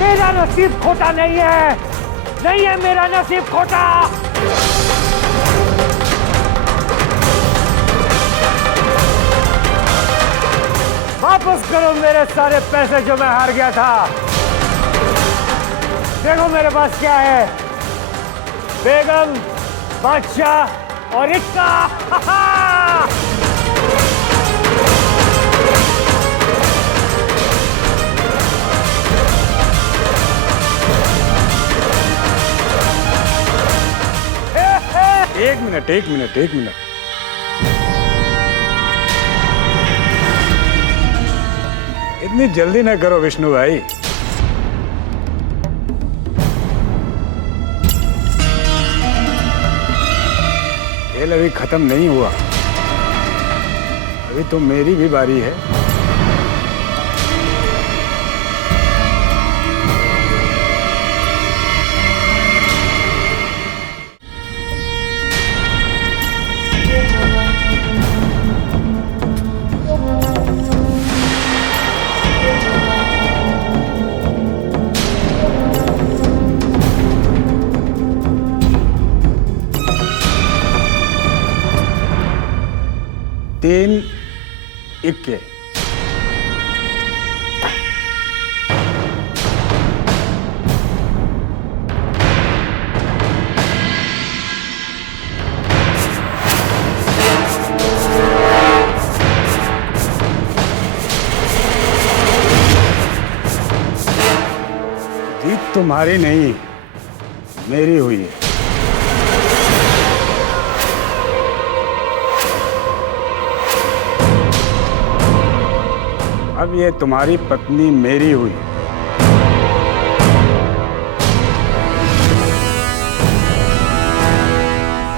मेरा नसीब खोटा नहीं है मेरा नसीब खोटा। वापस करो मेरे सारे पैसे जो मैं हार गया था। देखो मेरे पास क्या है, बेगम, बादशाह और इक्का। एक मिनट। इतनी जल्दी न करो विष्णु भाई। खेल अभी खत्म नहीं हुआ, अभी तो मेरी भी बारी है। तीन इक्के। जीत तुम्हारी नहीं, मेरी हुई है। अब ये तुम्हारी पत्नी मेरी हुई।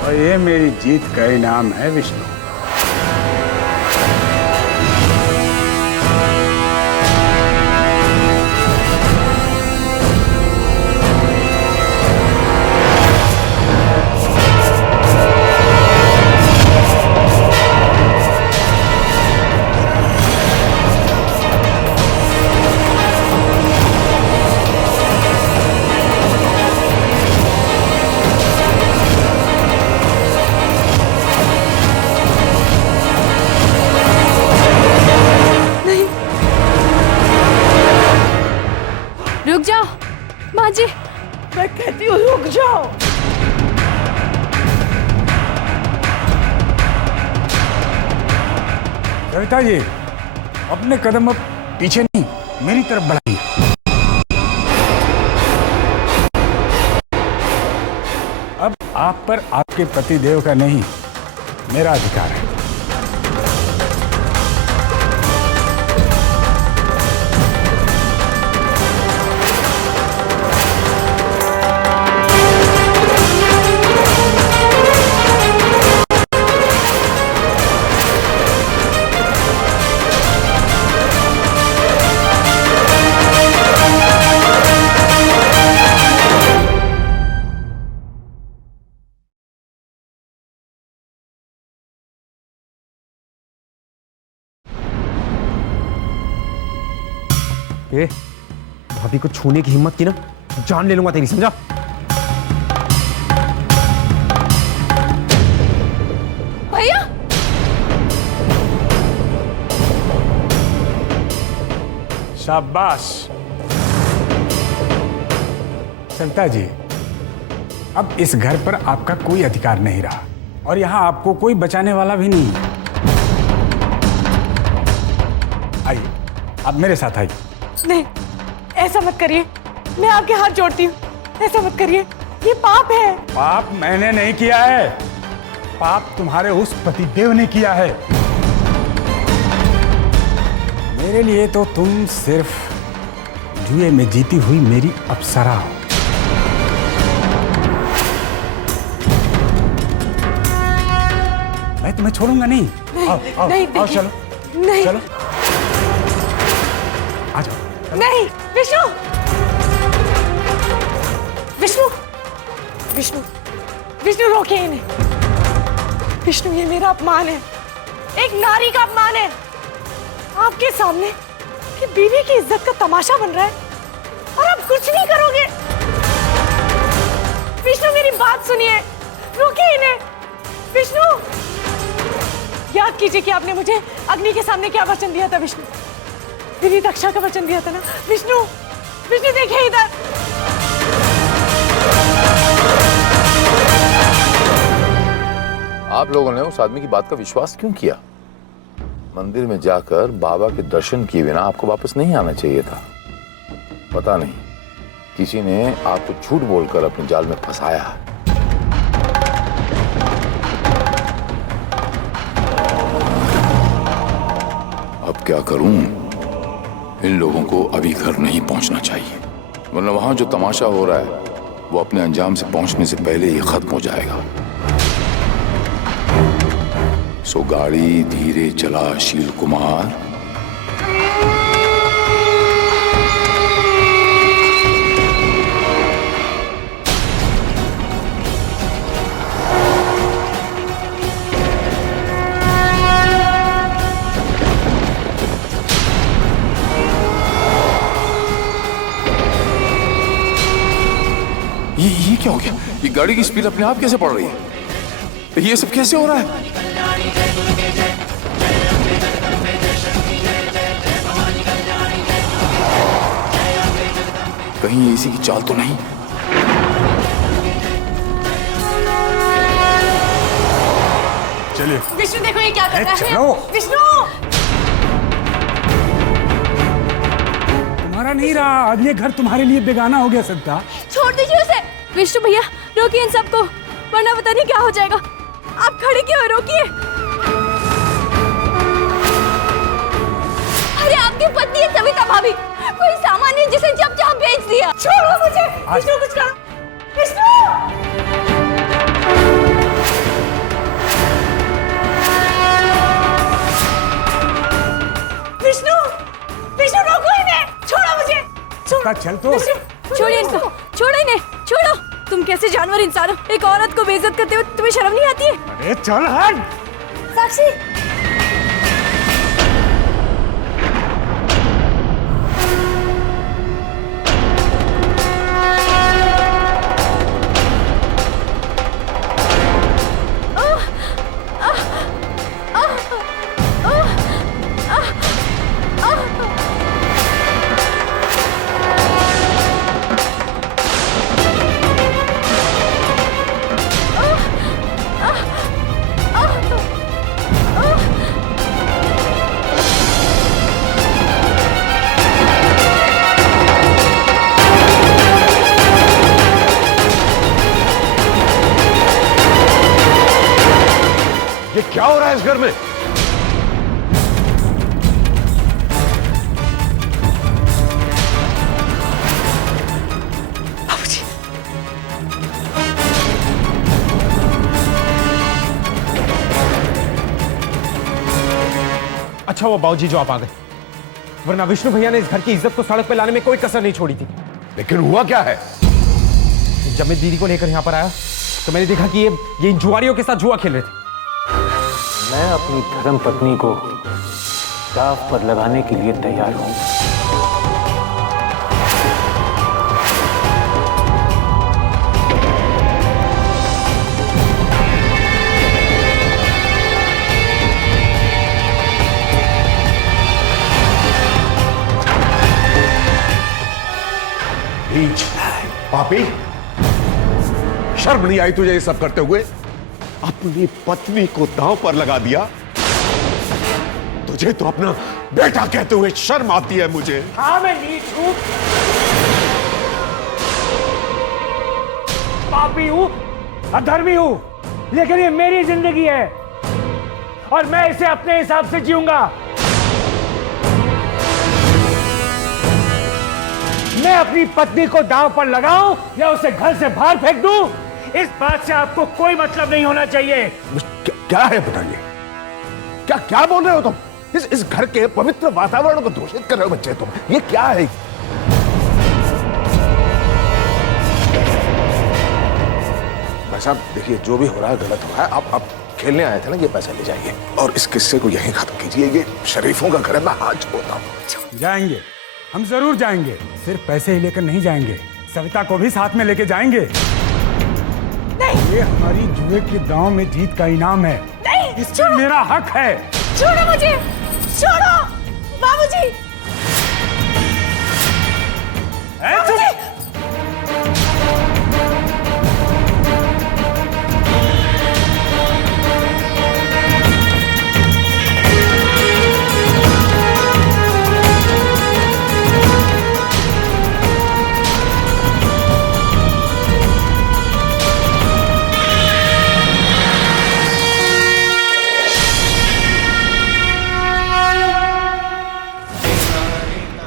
और ये मेरी जीत का इनाम है विष्णु। रुक जाओ माँ जी। मैं कहती हूँ रुक जाओ। सविता जी, अपने कदम अब पीछे नहीं, मेरी तरफ बढ़ाइए। अब आप पर आपके पतिदेव का नहीं, मेरा अधिकार है। भाभी को छूने की हिम्मत की ना, जान ले लूंगा तेरी, समझा? भैया शाबाश सविता जी, अब इस घर पर आपका कोई अधिकार नहीं रहा और यहाँ आपको कोई बचाने वाला भी नहीं। आइए, आप मेरे साथ आइए। नहीं, ऐसा मत करिए, मैं आपके हाथ जोड़ती हूँ, ऐसा मत करिए, ये पाप है। पाप मैंने नहीं किया है, पाप तुम्हारे उस पतिदेव ने किया है। मेरे लिए तो तुम सिर्फ जुए में जीती हुई मेरी अप्सरा हो। मैं तुम्हें छोड़ूंगा नहीं। आओ, आओ, नहीं, आओ, चलो, नहीं, चलो, आ जाओ। नहीं, विष्णु, विष्णु, विष्णु, विष्णु रोकिए इन्हें। विष्णु, ये मेरा अपमान है, एक नारी का अपमान है। आपके सामने कि बीवी की इज्जत का तमाशा बन रहा है और आप कुछ नहीं करोगे। विष्णु, मेरी बात सुनिए, रोकिए इन्हें। विष्णु, याद कीजिए कि आपने मुझे अग्नि के सामने क्या वचन दिया था। विष्णु, मेरी रक्षा का वचन दिया था ना। विष्णु, विष्णु देखिए इधर। आप लोगों ने उस आदमी की बात का विश्वास क्यों किया? मंदिर में जाकर बाबा के दर्शन किए बिना आपको वापस नहीं आना चाहिए था। पता नहीं किसी ने आपको झूठ बोलकर अपने जाल में फंसाया। अब क्या करूं? इन लोगों को अभी घर नहीं पहुंचना चाहिए, वरना वहां जो तमाशा हो रहा है वो अपने अंजाम से पहुंचने से पहले ही खत्म हो जाएगा। सो गाड़ी धीरे चला शील कुमार। ये क्या हो गया? ये गाड़ी की स्पीड अपने आप कैसे बढ़ रही है? ये सब कैसे हो रहा है? कहीं इसी की चाल तो नहीं? चलिए। विष्णु, देखो ये क्या कर रहा है। चलो। विष्णु, तुम्हारा तुम्हारा नहीं रहा, अब ये घर तुम्हारे लिए बेगाना हो गया सिद्धा। छोड़ दीजिए उसे। विष्णु भैया रोकिए इन सबको, वरना पता नहीं क्या हो जाएगा। आप खड़े क्यों हैं? रोकिए। अरे आपकी पत्नी है सविता भाभी, कोई सामान्य जिसे जब चाह बेच दिया। छोड़ो मुझे। विष्णु कुछ करो। विष्णु विष्णु विष्णु रोको इन्हें, छोड़ो मुझे। चल तो। छोड़िए इनको, छोड़ो इन्हें, छोड़ो। तुम कैसे जानवर इंसान हो, एक औरत को बेइज्जत करते हुए तुम्हें शर्म नहीं आती है? अरे चल हट। साक्षी ये क्या हो रहा है इस घर में? बाबूजी, अच्छा हुआ बाबूजी जो आप आ गए, वरना विष्णु भैया ने इस घर की इज्जत को सड़क पे लाने में कोई कसर नहीं छोड़ी थी। लेकिन हुआ क्या है? जब मैं दीदी को लेकर यहाँ पर आया तो मैंने देखा कि ये इन जुआरियों के साथ जुआ खेल रहे थे। मैं अपनी धर्म पत्नी को दांव पर लगाने के लिए तैयार हूं। नीच, पापी, शर्म नहीं आई तुझे ये सब करते हुए? अपनी पत्नी को दांव पर लगा दिया। तुझे तो अपना बेटा कहते हुए शर्म आती है मुझे। हाँ मैं नीच हूं, पापी हूं, अधर्मी हूं, लेकिन ये मेरी जिंदगी है और मैं इसे अपने हिसाब से जीऊंगा। मैं अपनी पत्नी को दांव पर लगाऊं या उसे घर से बाहर फेंक दूं, इस बात से आपको कोई मतलब नहीं होना चाहिए। क्या है बताइए? क्या क्या बोल रहे हो तुम? इस घर के पवित्र वातावरण को दूषित कर रहे हो बच्चे तुम। ये क्या है? भाई साहब देखिए, जो भी हो रहा है गलत हो रहा है। आप खेलने आए थे ना, ये पैसा ले जाइए और इस किस्से को यहीं खत्म कीजिए। ये शरीफों का घर है, मैं हाथ छोड़ता हूँ। जाएंगे, हम जरूर जाएंगे। सिर्फ पैसे ही लेकर नहीं जाएंगे, सविता को भी साथ में लेके जाएंगे। नहीं। ये हमारी जुए के दांव में जीत का इनाम है। नहीं, इसमें मेरा हक है। छोड़ो मुझे, छोड़ो बाबूजी। बाबूजी।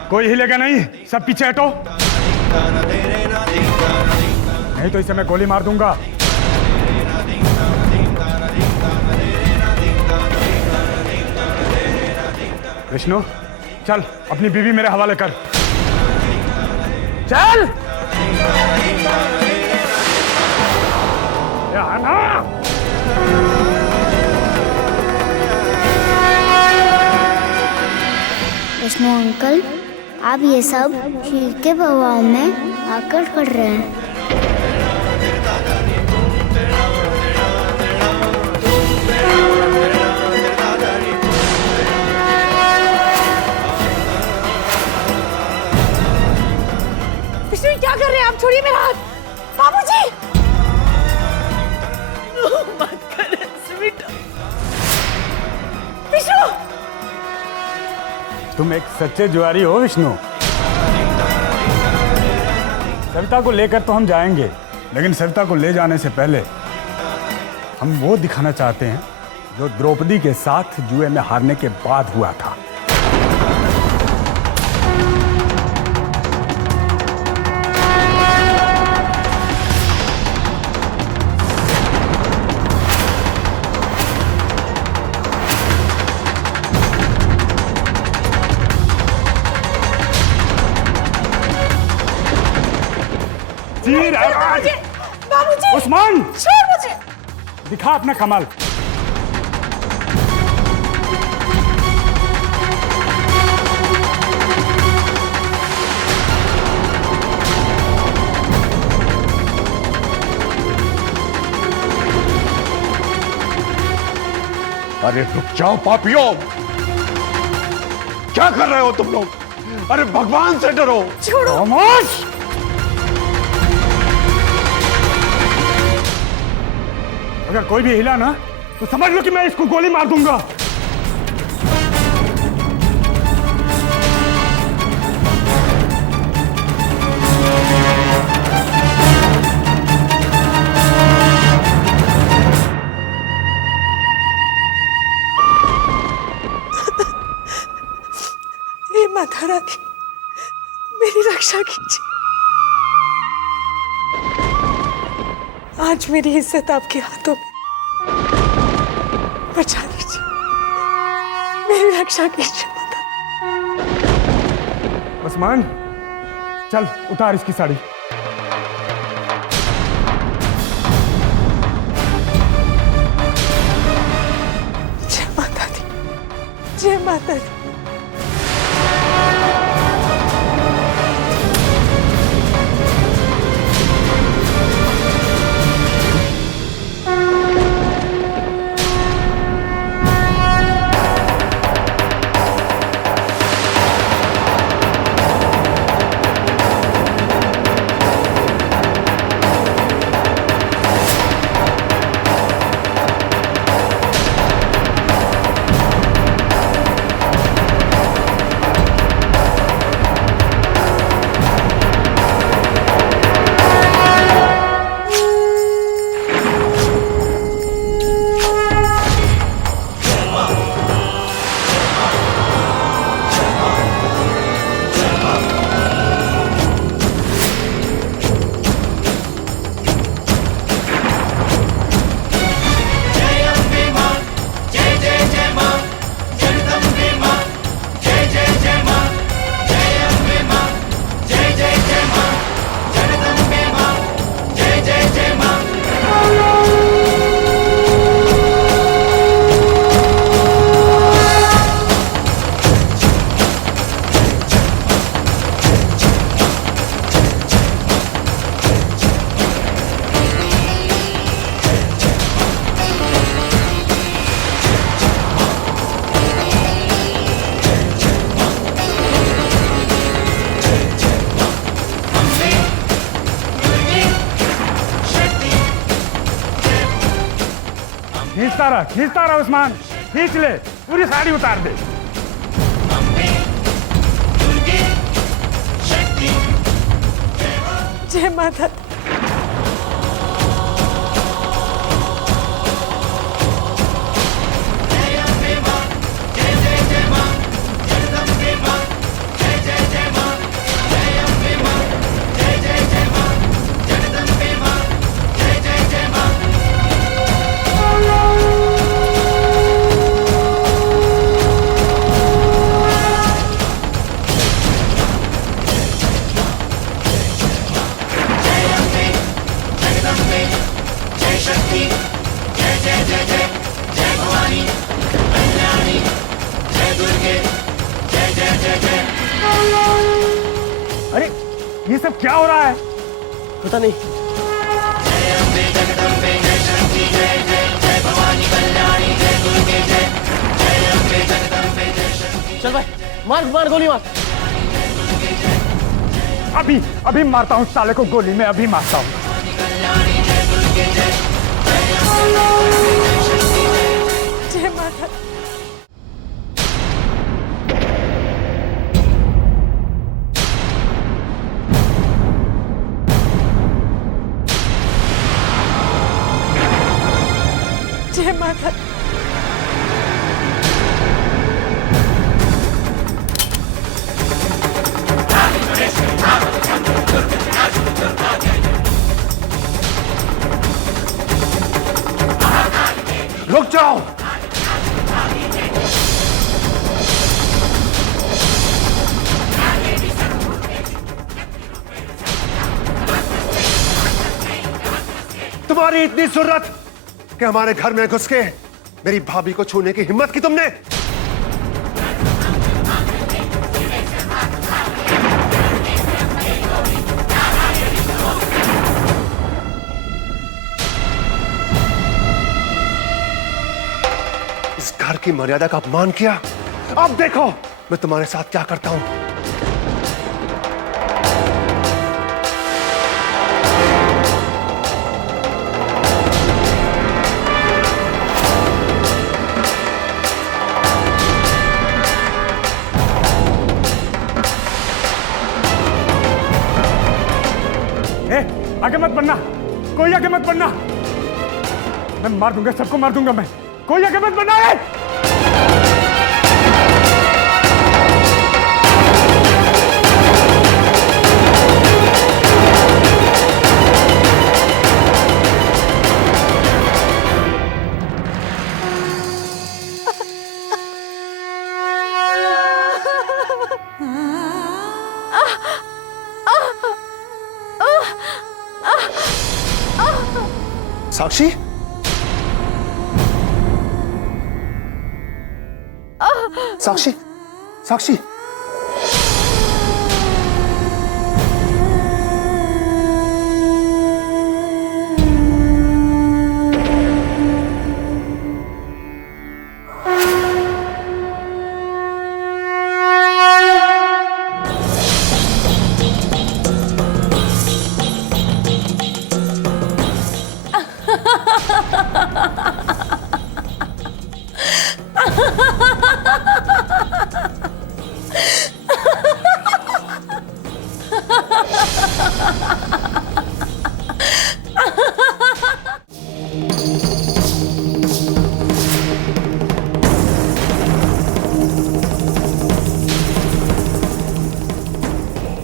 कोई हिलेगा नहीं, सब पीछे हटो, नहीं तो इसे मैं गोली मार दूंगा। विष्णु चल, अपनी बीवी मेरे हवाले कर। चल विष्णु अंकल, आप ये सब शील के प्रभाव में आकर कर रहे हैं। विष्णु क्या कर रहे हैं आप? छोड़िए मेरा हाथ। बाबूजी मत कर स्वीट। विष्णु तुम एक सच्चे जुआरी हो विष्णु। सविता को लेकर तो हम जाएंगे, लेकिन सविता को ले जाने से पहले हम वो दिखाना चाहते हैं जो द्रौपदी के साथ जुए में हारने के बाद हुआ था। बाबूजी, उस्मान, छोड़ मुझे। दिखा अपना कमाल। अरे रुक जाओ पापियों, क्या कर रहे हो तुम लोग? अरे भगवान से डरो। छोड़ो। खामोश। अगर कोई भी हिला ना तो समझ लो कि मैं इसको गोली मार दूंगा। हे माता रानी, मेरी रक्षा कीजिए। आज मेरी इज्जत आपके हाथों में, बचा लीजिए, मेरी रक्षा कीजिए माता। उस्मान, चल उतार इसकी साड़ी। जय माता दी, जय माता दी। खींचता रहा उस्मान, खींच ले, पूरी साड़ी उतार दे। जय माता दी। अरे ये सब क्या हो रहा है? पता नहीं। चल भाई, मार गोली मार। अभी मारता हूँ साले को गोली में, अभी मारता हूँ। जय माता। हमारा घर। रुक जाओ। तुम्हारी इतनी जरूरत कि हमारे घर में घुस के मेरी भाभी को छूने की हिम्मत की तुमने? इस घर की मर्यादा का अपमान किया। अब देखो मैं तुम्हारे साथ क्या करता हूं। आगे मत बढ़ना, कोई आगे मत बढ़ना। मैं मार दूंगा, सबको मार दूंगा मैं। कोई आगे मत बढ़ना है। साक्षी, साक्षी, साक्षी,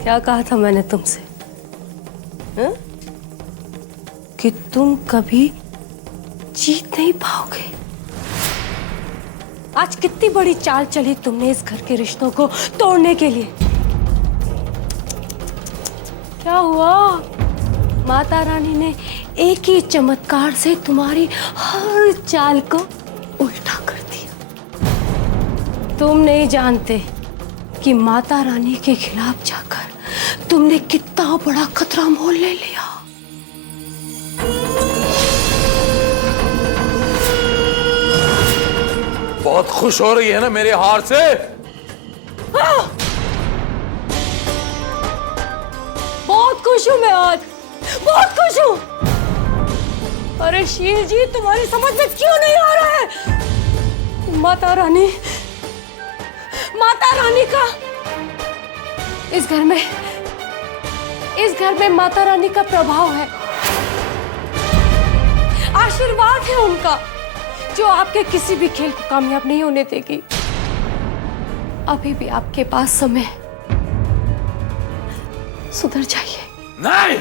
क्या कहा था मैंने तुमसे? हा? कि तुम कभी जीत नहीं पाओगे। आज कितनी बड़ी चाल चली तुमने इस घर के रिश्तों को तोड़ने के लिए। क्या हुआ? माता रानी ने एक ही चमत्कार से तुम्हारी हर चाल को उल्टा कर दिया। तुम नहीं जानते कि माता रानी के खिलाफ जाकर तुमने कितना बड़ा खतरा मोल ले लिया। बहुत खुश हो रही है ना मेरे हार से? बहुत खुश हूं मैं आज, बहुत खुश हूं। अरे शील जी, तुम्हारी समझ में क्यों नहीं आ रहा है? माता रानी का इस घर में माता रानी का प्रभाव है, आशीर्वाद है उनका, जो आपके किसी भी खेल को कामयाब नहीं होने देगी। अभी भी आपके पास समय, सुधर जाइए। नहीं,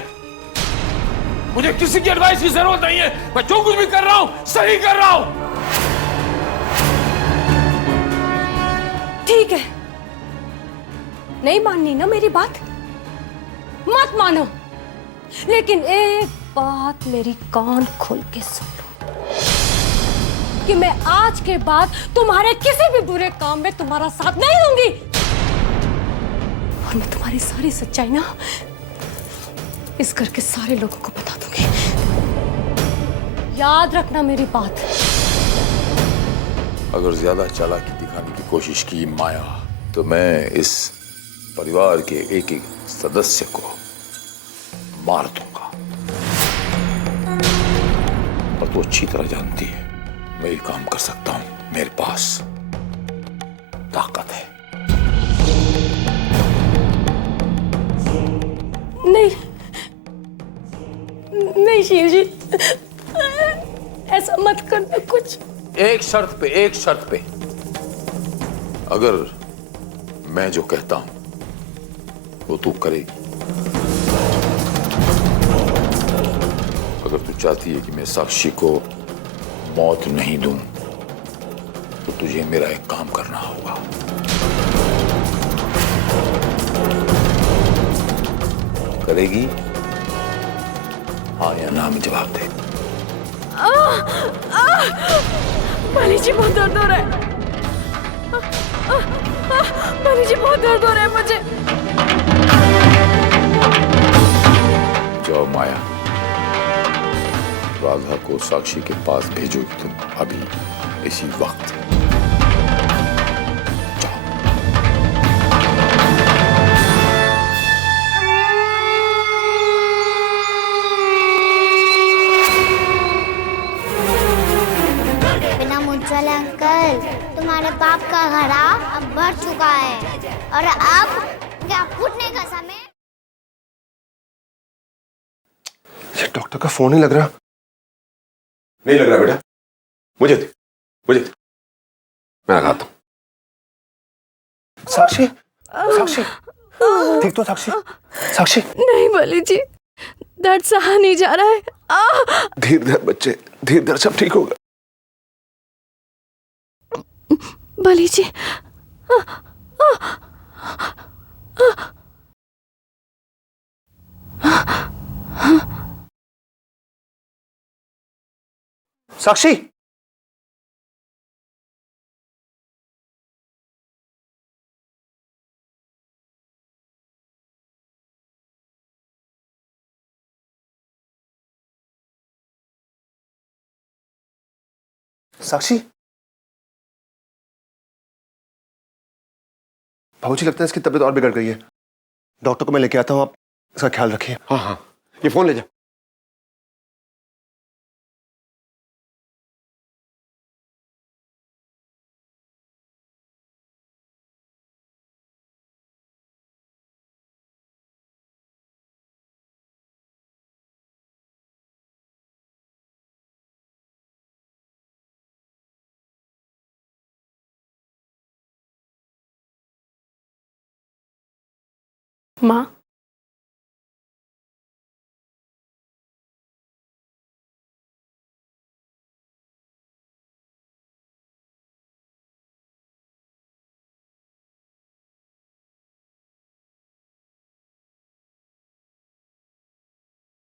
मुझे किसी की एडवाइस की जरूरत नहीं है। मैं जो कुछ भी कर रहा हूं सही कर रहा हूं। ठीक है, नहीं माननी ना मेरी बात, मत मानो, लेकिन एक बात मेरी कान खोल के सुन लो कि मैं आज के बाद तुम्हारे किसी भी बुरे काम में तुम्हारा साथ नहीं दूंगी। और मैं तुम्हारी सारी सच्चाई ना इस घर के सारे लोगों को बता दूंगी। याद रखना मेरी बात। अगर ज्यादा चालाकी दिखाने की कोशिश की माया, तो मैं इस परिवार के एक एक सदस्य को मार दूंगा। और तू अच्छी तरह जानती है मैं ये काम कर सकता हूं, मेरे पास ताकत है। नहीं शील जी, ऐसा मत करना। कुछ एक शर्त पे, एक शर्त पे। अगर मैं जो कहता हूं वो तू करेगी। अगर तू चाहती है कि मैं साक्षी को मौत नहीं दूं तो तुझे मेरा एक काम करना होगा। करेगी? हाँ या ना में जवाब दे। माली जी बहुत दर्द हो रहा है। माली जी बहुत दर्द हो रहा है मुझे। जाओ माया, राधा को साक्षी के पास भेजोगी तुम अभी इसी वक्त। बिना मुझे अंकल, तुम्हारे बाप का घड़ा अब भर चुका है और अब क्या फूटने का समय। ये डॉक्टर का फोन ही लग रहा। नहीं लग रहा बेटा, मुझे दे, मैं लगाता हूं। साक्षी, साक्षी, ठीक तो साक्षी, साक्षी। नहीं माली जी, दर्द सहा नहीं जा रहा है। धीर धर बच्चे, धीर धर, सब ठीक होगा। माली जी, साक्षी, साक्षी। बाबूजी, लगता है इसकी तबीयत और बिगड़ गई है। डॉक्टर को मैं लेके आता हूँ, आप इसका ख्याल रखिए। हाँ हाँ, ये फोन ले जा। माँ,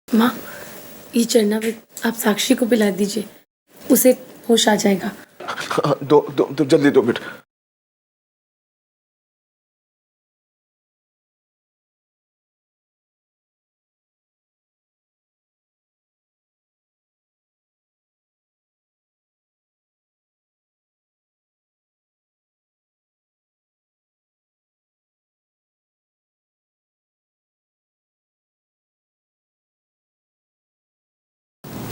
माँ, ये चरणामृत आप साक्षी को पिला दीजिए, उसे होश आ जाएगा। दो जल्दी दो बेटा।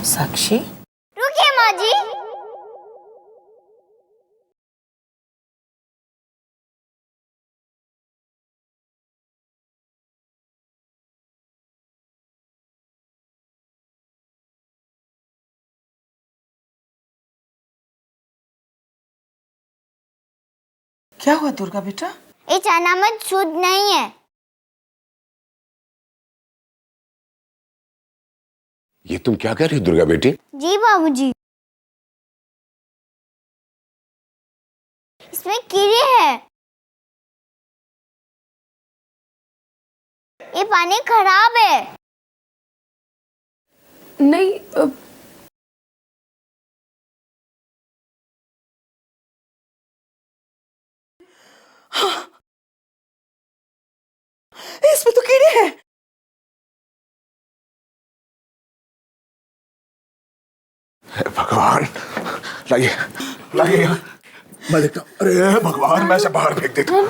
साक्षी, रुकिए माँ जी। क्या हुआ दुर्गा बेटा? ये चरणामृत शुद्ध नहीं है। ये तुम क्या कह रही हो दुर्गा बेटी? जी बाबूजी, इसमें कीड़े हैं। ये पानी खराब है। नहीं, इसमें तो कीड़े हैं। भगवान, लाइए लाइए, मैं देखता हूँ। अरे भगवान, मैं इसे बाहर फेंक देता हूँ।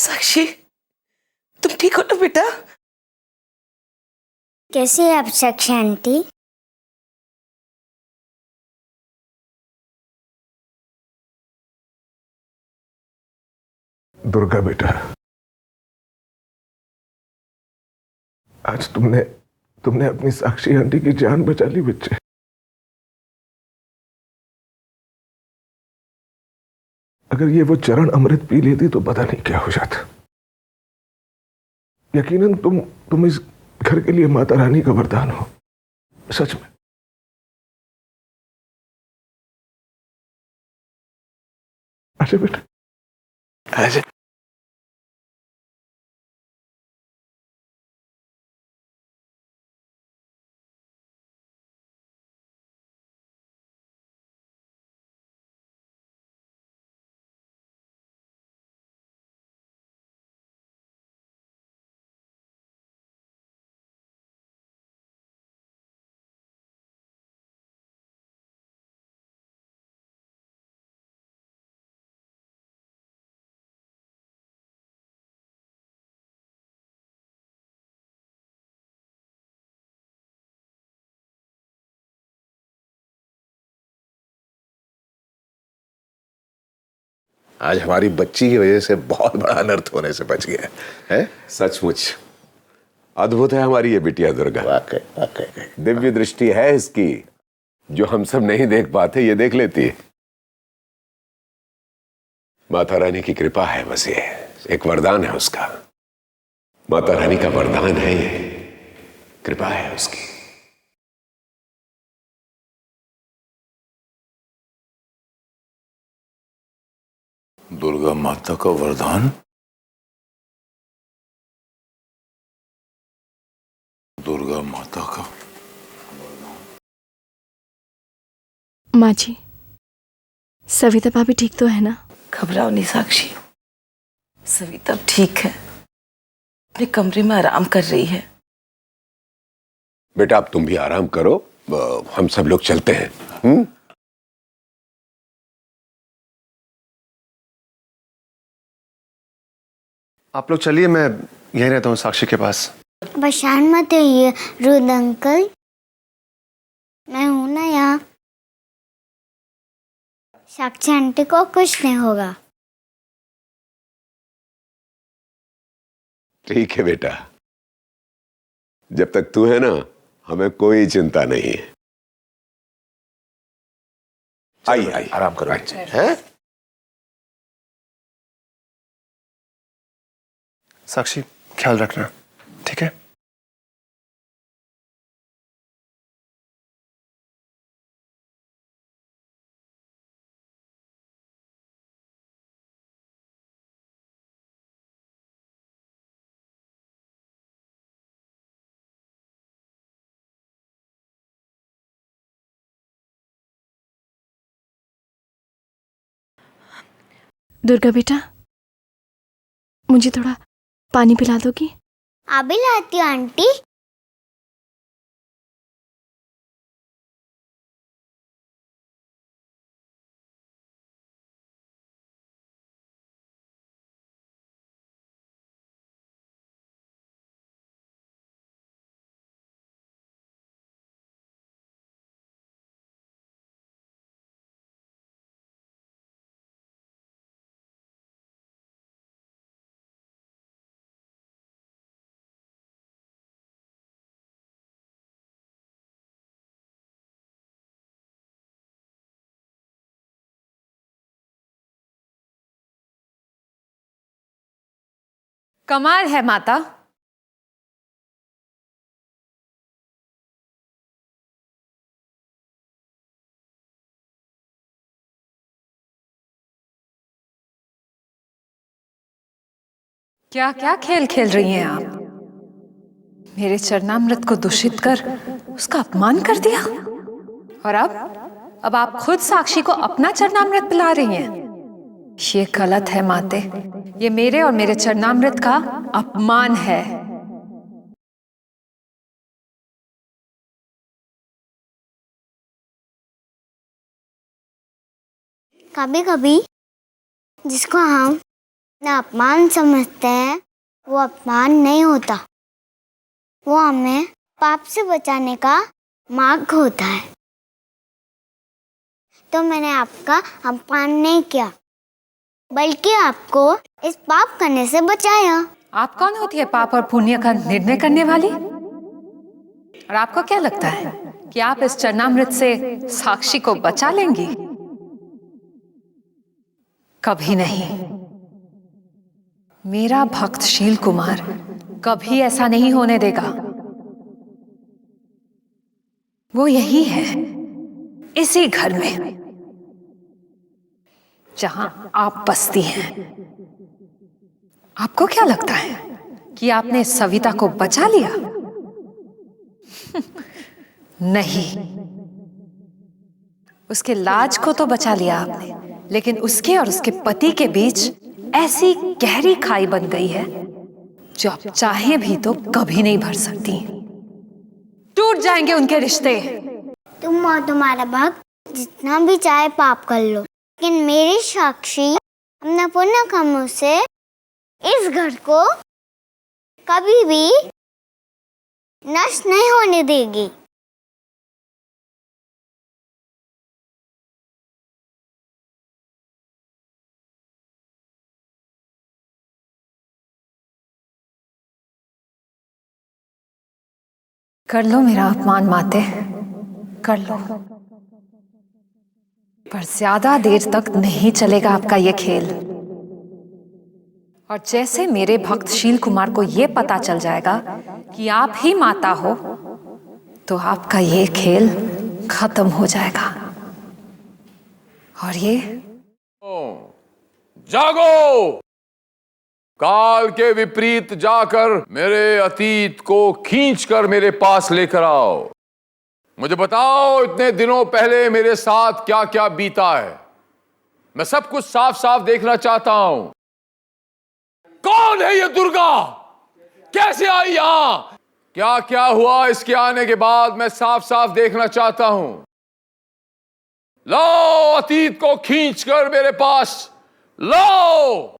साक्षी, तुम ठीक हो ना बेटा? कैसे है आप साक्षी आंटी? दुर्गा बेटा, आज तुमने अपनी साक्षी आंटी की जान बचा ली बच्चे। अगर ये वो चरण अमृत पी लेती तो पता नहीं क्या हो जाता। यकीनन तुम इस घर के लिए माता रानी का वरदान हो, सच में। अच्छा बेटा, अच्छा। आज हमारी बच्ची की वजह से बहुत बड़ा अनर्थ होने से बच गया है। सचमुच अद्भुत है हमारी ये बिटिया दुर्गा। वाकई दिव्य दृष्टि है इसकी, जो हम सब नहीं देख पाते ये देख लेती है। माता रानी की कृपा है, बस ये एक वरदान है उसका। माता रानी का वरदान है ये, कृपा है उसकी। दुर्गा माता का वरदान? दुर्गा माता का माँ जी, सविता भाभी ठीक तो है ना? घबराओ नहीं साक्षी, सविता ठीक है, अपने कमरे में आराम कर रही है। बेटा अब तुम भी आराम करो, हम सब लोग चलते हैं। आप लोग चलिए, मैं यहीं रहता हूँ साक्षी के पास। परेशान मत होइए रुद अंकल, मैं हूं ना यहाँ। साक्षी आंटी को कुछ नहीं होगा। ठीक है बेटा, जब तक तू है ना हमें कोई चिंता नहीं है। आइए आराम करो हैं? साक्षी ख्याल रखना, ठीक है? दुर्गा बेटा, मुझे थोड़ा पानी पिला दोगी? अभी लाती हूँ आंटी। कमाल है माता, क्या क्या खेल खेल रही हैं आप? मेरे चरणामृत को दूषित कर उसका अपमान कर दिया, और अब आप खुद साक्षी को अपना चरणामृत पिला रही हैं। ये गलत है माते, ये मेरे और मेरे चरणामृत का अपमान है। कभी कभी जिसको हम ना अपमान समझते हैं, वो अपमान नहीं होता, वो हमें पाप से बचाने का मार्ग होता है। तो मैंने आपका अपमान नहीं किया, बल्कि आपको इस पाप करने से बचाया। आप कौन होती है पाप और पुण्य का निर्णय करने वाली? और आपको क्या लगता है कि आप इस चरणामृत से साक्षी को बचा लेंगी? कभी नहीं। मेरा भक्त शील कुमार कभी ऐसा नहीं होने देगा। वो यही है, इसी घर में जहां आप बसती हैं। आपको क्या लगता है कि आपने सविता को बचा लिया? नहीं, उसके लाज को तो बचा लिया आपने, लेकिन उसके और उसके पति के बीच ऐसी गहरी खाई बन गई है जो आप चाहे भी तो कभी नहीं भर सकती। टूट जाएंगे उनके रिश्ते। तुम और तुम्हारा भक्त जितना भी चाहे पाप कर लो, लेकिन मेरी साक्षी अपने पुण्य कर्मों से इस घर को कभी भी नष्ट नहीं होने देगी। कर लो मेरा अपमान माते, कर लो, पर ज्यादा देर तक नहीं चलेगा आपका ये खेल। और जैसे मेरे भक्त शील कुमार को ये पता चल जाएगा कि आप ही माता हो, तो आपका ये खेल खत्म हो जाएगा। और ये जागो, काल के विपरीत जाकर मेरे अतीत को खींचकर मेरे पास लेकर आओ। मुझे बताओ, इतने दिनों पहले मेरे साथ क्या क्या बीता है। मैं सब कुछ साफ साफ देखना चाहता हूं। कौन है ये दुर्गा? कैसे आई यहां? क्या क्या हुआ इसके आने के बाद मैं साफ साफ देखना चाहता हूं। लाओ अतीत को खींचकर मेरे पास लाओ।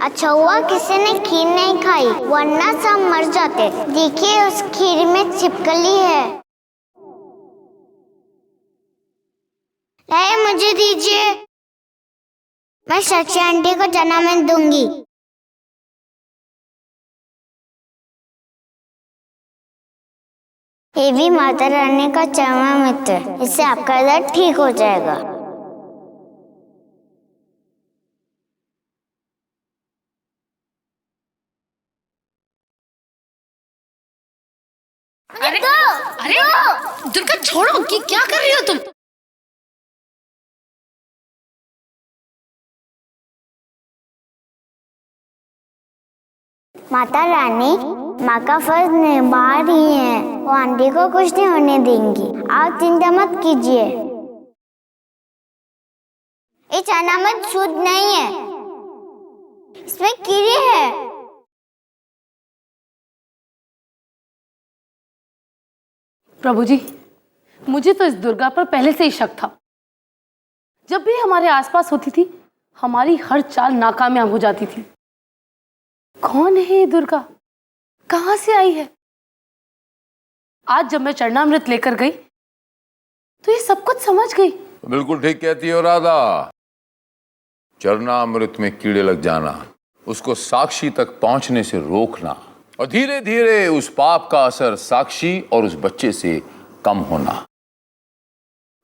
अच्छा हुआ किसी ने खीर नहीं खाई, वरना सब मर जाते। देखिए उस खीर में छिपकली है। नहीं, मुझे दीजिए, मैं साक्षी आंटी को जन्म दूंगी। ये भी माता रानी का चरणामृत है, इससे आपका दर्द ठीक हो जाएगा। अरे अरे दुर्गा छोड़ो, कि क्या कर रही हो तुम? माता रानी माँ का फर्ज निभा रही है, वो आंटी को कुछ नहीं होने देंगी। आप चिंता मत कीजिए। ये चरणामृत शुद्ध नहीं है, इसमें कीड़े हैं। प्रभु जी, मुझे तो इस दुर्गा पर पहले से ही शक था। जब भी हमारे आसपास होती थी, हमारी हर चाल नाकामयाब हो जाती थी। कौन है ये दुर्गा? कहां से आई है? आज जब मैं चरणामृत लेकर गई तो ये सब कुछ समझ गई। बिल्कुल ठीक कहती हो राधा। चरणामृत में कीड़े लग जाना, उसको साक्षी तक पहुंचने से रोकना, और धीरे धीरे उस पाप का असर साक्षी और उस बच्चे से कम होना।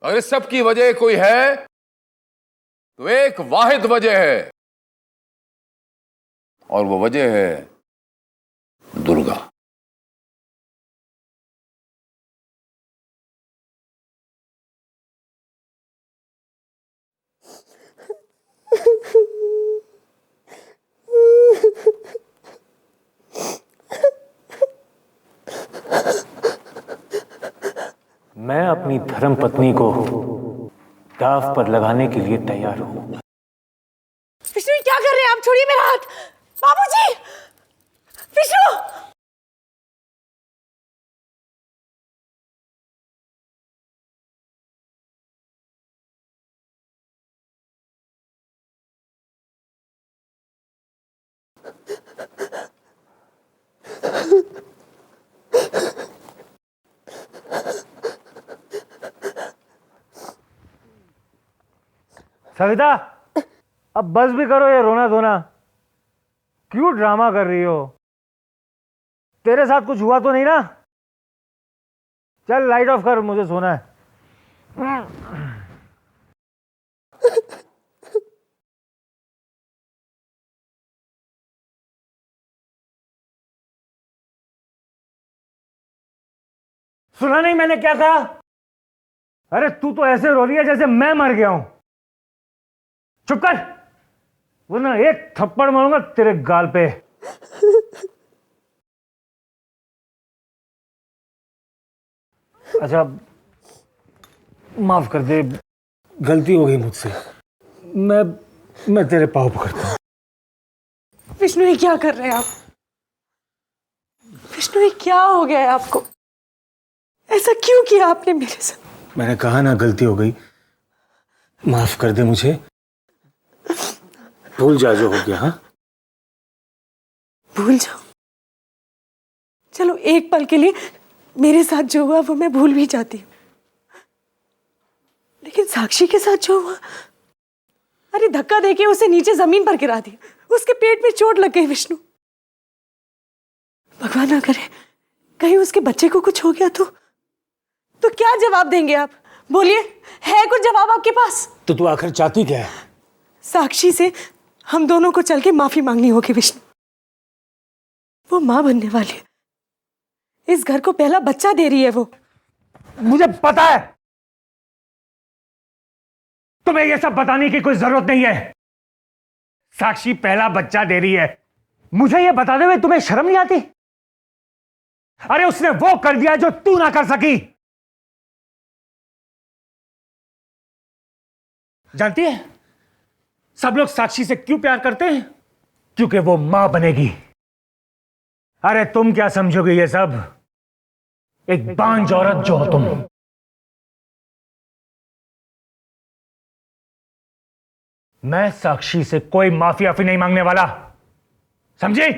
अगर इस सब की वजह कोई है तो एक वाहिद वजह है, और वो वजह है दुर्गा। मैं अपनी धर्म पत्नी को दाव पर लगाने के लिए तैयार हूं। विष्णु क्या कर रहे हैं आप? छोड़िए मेरा हाथ। बाबूजी! विष्णु! सविता, अब बस भी करो ये रोना धोना। क्यों ड्रामा कर रही हो? तेरे साथ कुछ हुआ तो नहीं ना? चल लाइट ऑफ कर, मुझे सोना है। सुना नहीं मैंने क्या कहा? अरे तू तो ऐसे रो रही है जैसे मैं मर गया हूं। चुप कर, वरना एक थप्पड़ मारूंगा तेरे गाल पे। अच्छा माफ कर दे, गलती हो गई मुझसे। मैं तेरे पाँव पकड़ता हूं। विष्णु ये क्या कर रहे हैं आप? विष्णु ये क्या हो गया है आपको? ऐसा क्यों किया आपने मेरे साथ? मैंने कहा ना गलती हो गई, माफ कर दे मुझे। भूल जा जो हो गया। हाँ भूल जाओ? चलो एक पल के लिए मेरे साथ जो हुआ वो मैं भूल भी जाती हूँ, लेकिन साक्षी के साथ जो हुआ, अरे धक्का देके उसे नीचे जमीन पर गिरा दिया, उसके पेट में चोट लग गई। विष्णु भगवान ना करे कहीं उसके बच्चे को कुछ हो गया तो क्या जवाब देंगे आप? बोलिए, है कुछ जवाब आपके पास? तो तू आखिर चाहती क्या है? साक्षी से हम दोनों को चल के माफी मांगनी होगी विष्णु। वो मां बनने वाली है, इस घर को पहला बच्चा दे रही है वो। मुझे पता है, तुम्हें यह सब बताने की कोई जरूरत नहीं है। साक्षी पहला बच्चा दे रही है, मुझे यह बताते हुए तुम्हें शर्म नहीं आती? अरे उसने वो कर दिया जो तू ना कर सकी। जानती है सब लोग साक्षी से क्यों प्यार करते हैं? क्योंकि वो मां बनेगी। अरे तुम क्या समझोगे ये सब? एक बांझ औरत जो हो तुम। मैं साक्षी से कोई माफी नहीं मांगने वाला, समझी?